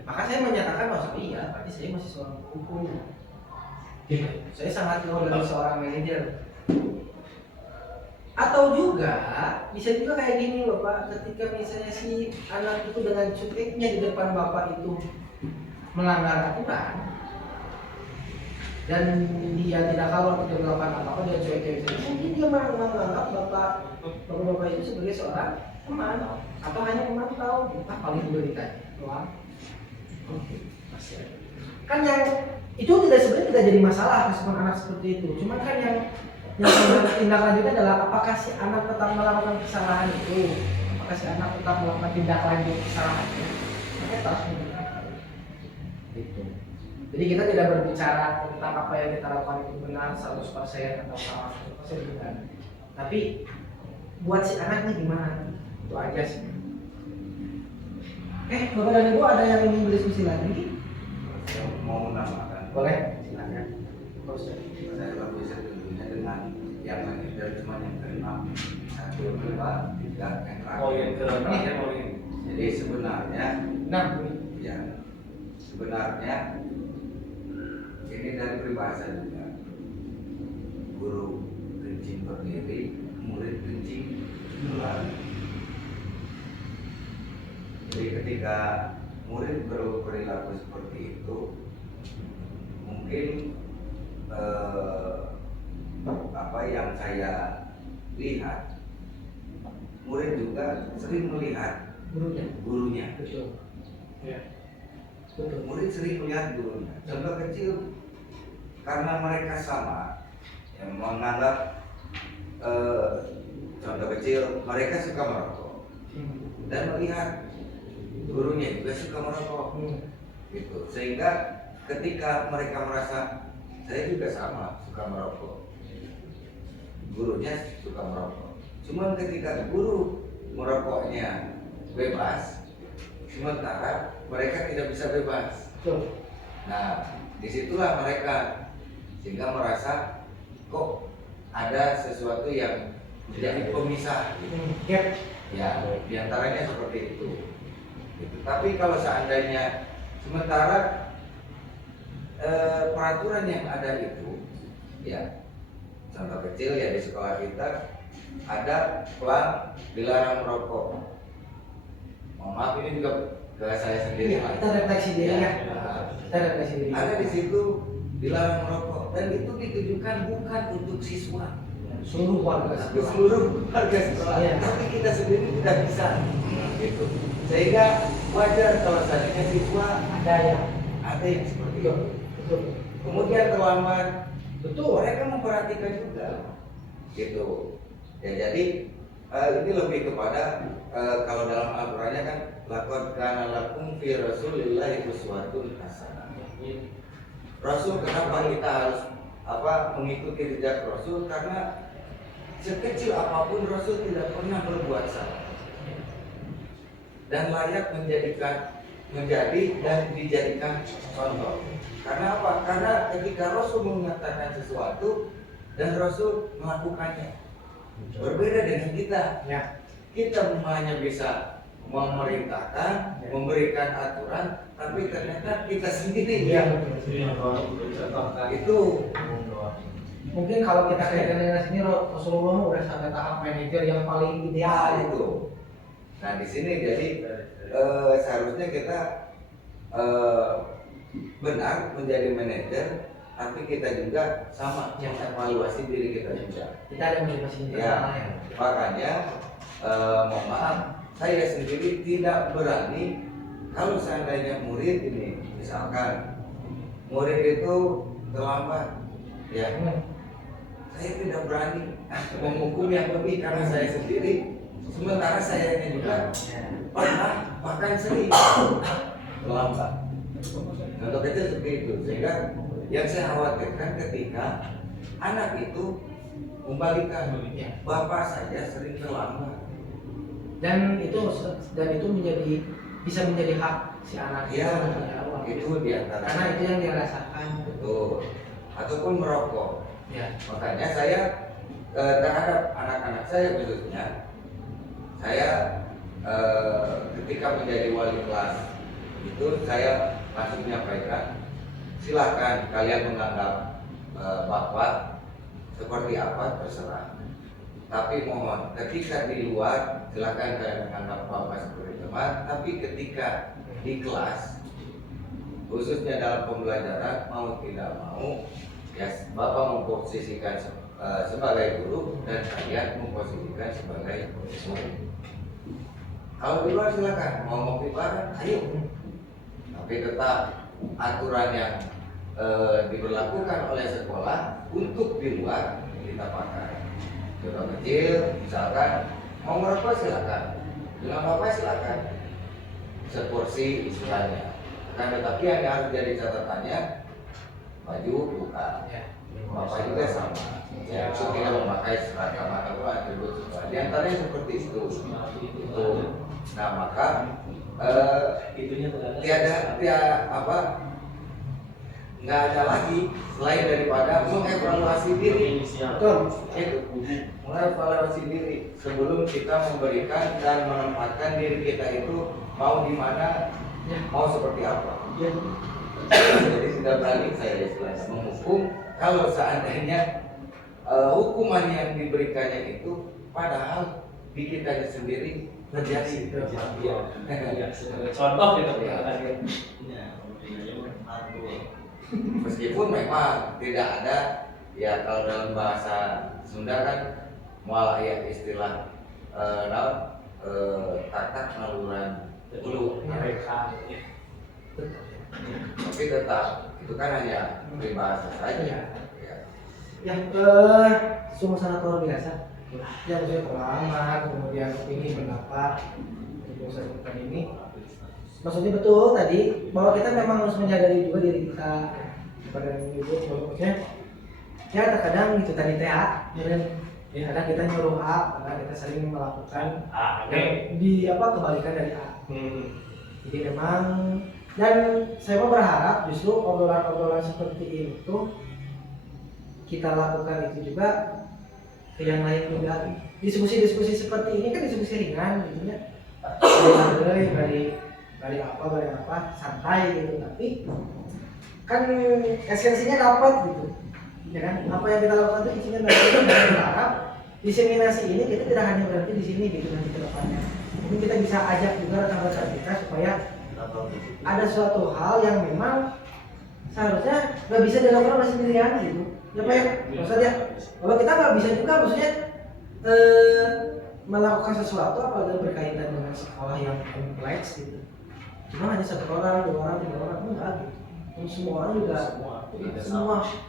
Maka saya menyatakan bahwa iya, berarti saya masih seorang hukum. Saya sangat jauh dari seorang manajer. Atau juga bisa juga kayak gini Bapak, ketika misalnya si anak itu dengan cukiknya di depan Bapak itu melanggar aturan dan dia tidak kalau tidak melakukan apa-apa, dia cuek-cuek saja, mungkin dia menganggap bapak itu sebagai seorang teman atau hanya memantau, entah paling berikan doang. Kan yang itu sebenarnya tidak jadi masalah respon anak seperti itu, cuman kan yang tindak lanjutnya adalah apakah si anak tetap melakukan kesalahan itu, apakah si anak tetap melakukan tindak lanjut kesalahan itu. Kita harus menggunakan itu. Jadi kita tidak berbicara tentang apa yang kita lakukan itu benar 100% atau salah 100% bukan. Tapi buat si anaknya gimana? Itu aja sih. Bapak dan Ibu ada yang ingin berdiskusi lagi? Mau menambahkan. Boleh, silakan. Saya baru bisa tentunya dengan yang manajer cuma yang ke-6, 1, 2, 3, yang terakhir. Oh yang ke Jadi sebenarnya, ya sebenarnya ini dari peribahasa juga. Guru kencing berdiri, murid kencing berlari. Jadi ketika murid berperilaku seperti itu, mungkin apa yang saya lihat, murid juga sering melihat gurunya. Betul. Ya. Betul. Murid sering melihat gurunya. Contoh kecil, karena mereka sama, yang menganggap contoh kecil mereka suka merokok dan melihat gurunya juga suka merokok, gitu. Sehingga ketika mereka merasa saya juga sama suka merokok, gurunya suka merokok. Cuman ketika guru merokoknya bebas, sementara mereka tidak bisa bebas. Nah, disitulah mereka sehingga merasa kok ada sesuatu yang menjadi pemisah. Ya, diantaranya seperti itu. Gitu. Tapi kalau seandainya sementara peraturan yang ada itu, ya contoh kecil ya di sekolah kita ada pelang dilarang merokok. Mohon maaf ini juga ke saya sendiri. Iya, kita refleksi diri ya. Kita refleksi diri. Ada di situ dilarang merokok dan itu ditujukan bukan untuk siswa, Seluruh warga tapi sekolah. seluruh warga sekolah. Iya. Tapi kita sendiri tidak bisa, gitu. Sehingga wajar kalau seandainya siswa ada yang seperti itu. Betul. Kemudian terlambat, Betul. mereka memperhatikan juga, gitu. Ya jadi ini lebih kepada kalau dalam Al-Qur'annya kan laqad kana lakum fi rasulillahi uswatun hasanah. Rasul, kenapa kita harus mengikuti jejak Rasul? Karena sekecil apapun Rasul tidak pernah berbuat salah dan layak menjadi dan dijadikan contoh. Karena apa? Karena ketika Rasul mengatakan sesuatu dan Rasul melakukannya, berbeda dengan kita. Ya. Kita hanya bisa memerintahkan, memberikan aturan, tapi ternyata kita sendiri itu. Mungkin kalau kita kaitkan dengan sini Rasulullah udah sampai tahap manajer yang paling ideal itu. Nah di sini jadi seharusnya kita benar menjadi manajer, tapi kita juga sama mengevaluasi diri kita juga. Kita ada motivasi Ya, makanya mohon maaf saya sendiri tidak berani kalau seandainya murid ini, misalkan murid itu terlambat, ya, saya tidak berani menghukum yang lebih karena saya sendiri, sementara saya ini juga pernah bahkan sering terlambat. Contoh kecil seperti itu, sehingga yang saya khawatirkan ketika anak itu membalikan, bapak saya sering terlambat. Dan itu bisa menjadi hak si anak Iya, dari awal. itu diantara. Karena itu yang dia rasakan. Betul. Ataupun merokok. Ya. Makanya saya terhadap anak-anak saya khususnya, saya ketika menjadi wali kelas itu saya langsung menyampaikan, silakan kalian menganggap bapak seperti apa terserah. Tapi mohon, ketika di luar silakan kalian menganggap bapak seperti teman. Tapi ketika di kelas, khususnya dalam pembelajaran, mau tidak mau, ya bapak memposisikan sebagai guru dan kalian memposisikan sebagai murid. Kalau di luar silakan, mau ngopi bareng, ayo. Tapi tetap aturan yang diberlakukan oleh sekolah untuk di luar kita pakai. Contoh kecil, misalkan mau merokok silakan, dengan bapak silakan, seporsi istilahnya. Akan tetapi yang harus jadi catatannya, baju buka, bapak juga sama. Ya, itu tidak memakai seragam atau atribut sekolah. Di antaranya seperti itu. Nah maka nggak ada lagi selain daripada mengevaluasi diri. Betul. Itu mengevaluasi diri sebelum kita memberikan dan menempatkan diri kita itu mau di mana, mau seperti apa. Jadi sudah berani saya istilahnya menghukum kalau seandainya hukuman yang diberikannya itu padahal di kitanya sendiri terjadi. Contoh gitu. Meskipun memang tidak ada, ya kalau dalam bahasa Sunda kan mual ya istilah tatak naluran dulu, tapi tetap itu kan hanya peribahasa saja. Ya, sungguh sangat luar biasa. Yang saya pengalaman, kemudian ini pendapat untuk saya lakukan ini. Maksudnya betul tadi bahwa kita memang harus menyadari juga diri kita pada ibu, maksudnya ya terkadang itu tadi kadang kita nyuruh A, kadang kita sering melakukan kebalikan dari A. Jadi memang, dan saya mau berharap justru obrolan-obrolan seperti itu kita lakukan itu juga ke yang lain juga. Diskusi-diskusi seperti ini kan diskusi ringan gitu ya, dari apa santai gitu, tapi kan esensinya dapat gitu ya kan. Apa yang kita lakukan itu isinya dapat, dan berharap diseminasi ini kita tidak hanya berhenti di sini gitu nanti ke depannya. Mungkin kita bisa ajak juga rekan-rekan kita supaya ada suatu hal yang memang seharusnya nggak bisa dilakukan oleh sendirian gitu ya Pak ya. Maksudnya kalau kita nggak bisa juga maksudnya melakukan sesuatu apalagi berkaitan dengan sekolah yang kompleks gitu, cuma hanya satu orang, dua orang, tiga orang enggak gitu. Semua orang juga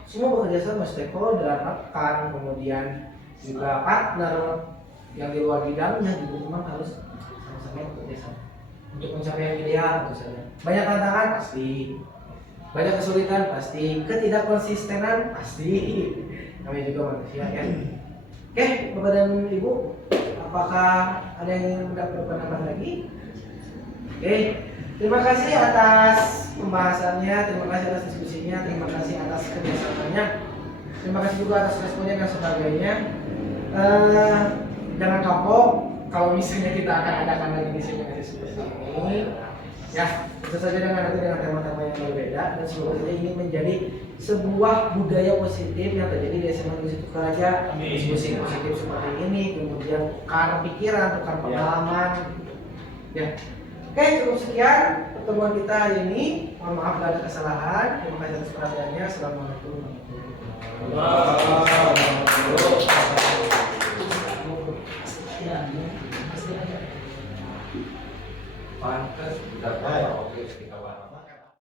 semua bekerja sama, stakeholder, rekan, kemudian juga partner yang di luar bidangnya juga memang harus sama-sama bekerja sama untuk mencapai yang ideal tentu saja. Banyak tantangan pasti, banyak kesulitan pasti, ketidakkonsistenan pasti, namanya juga manusia ya. Oke, Bapak dan Ibu, apakah ada yang ingin berpendapat lagi? Oke, terima kasih atas pembahasannya, terima kasih atas diskusinya, terima kasih atas kerjasamanya, terima kasih juga atas responnya dan sebagainya. Jangan kapok kalau misalnya kita akan adakan lagi seperti ini. Ya, tentu saja dengan tema-tema yang berbeda, dan semoga saja ini menjadi sebuah budaya positif yang terjadi di SMA Negeri Satu Toraja. Diskusi positif seperti ini, kemudian tukar pikiran, tukar pengalaman. Ya, oke, cukup sekian pertemuan kita hari ini. Mohon maaf kalau ada kesalahan. Terima kasih atas perhatiannya. Assalamualaikum warahmatullahi wabarakatuh. pantas sudah oke kita bahas.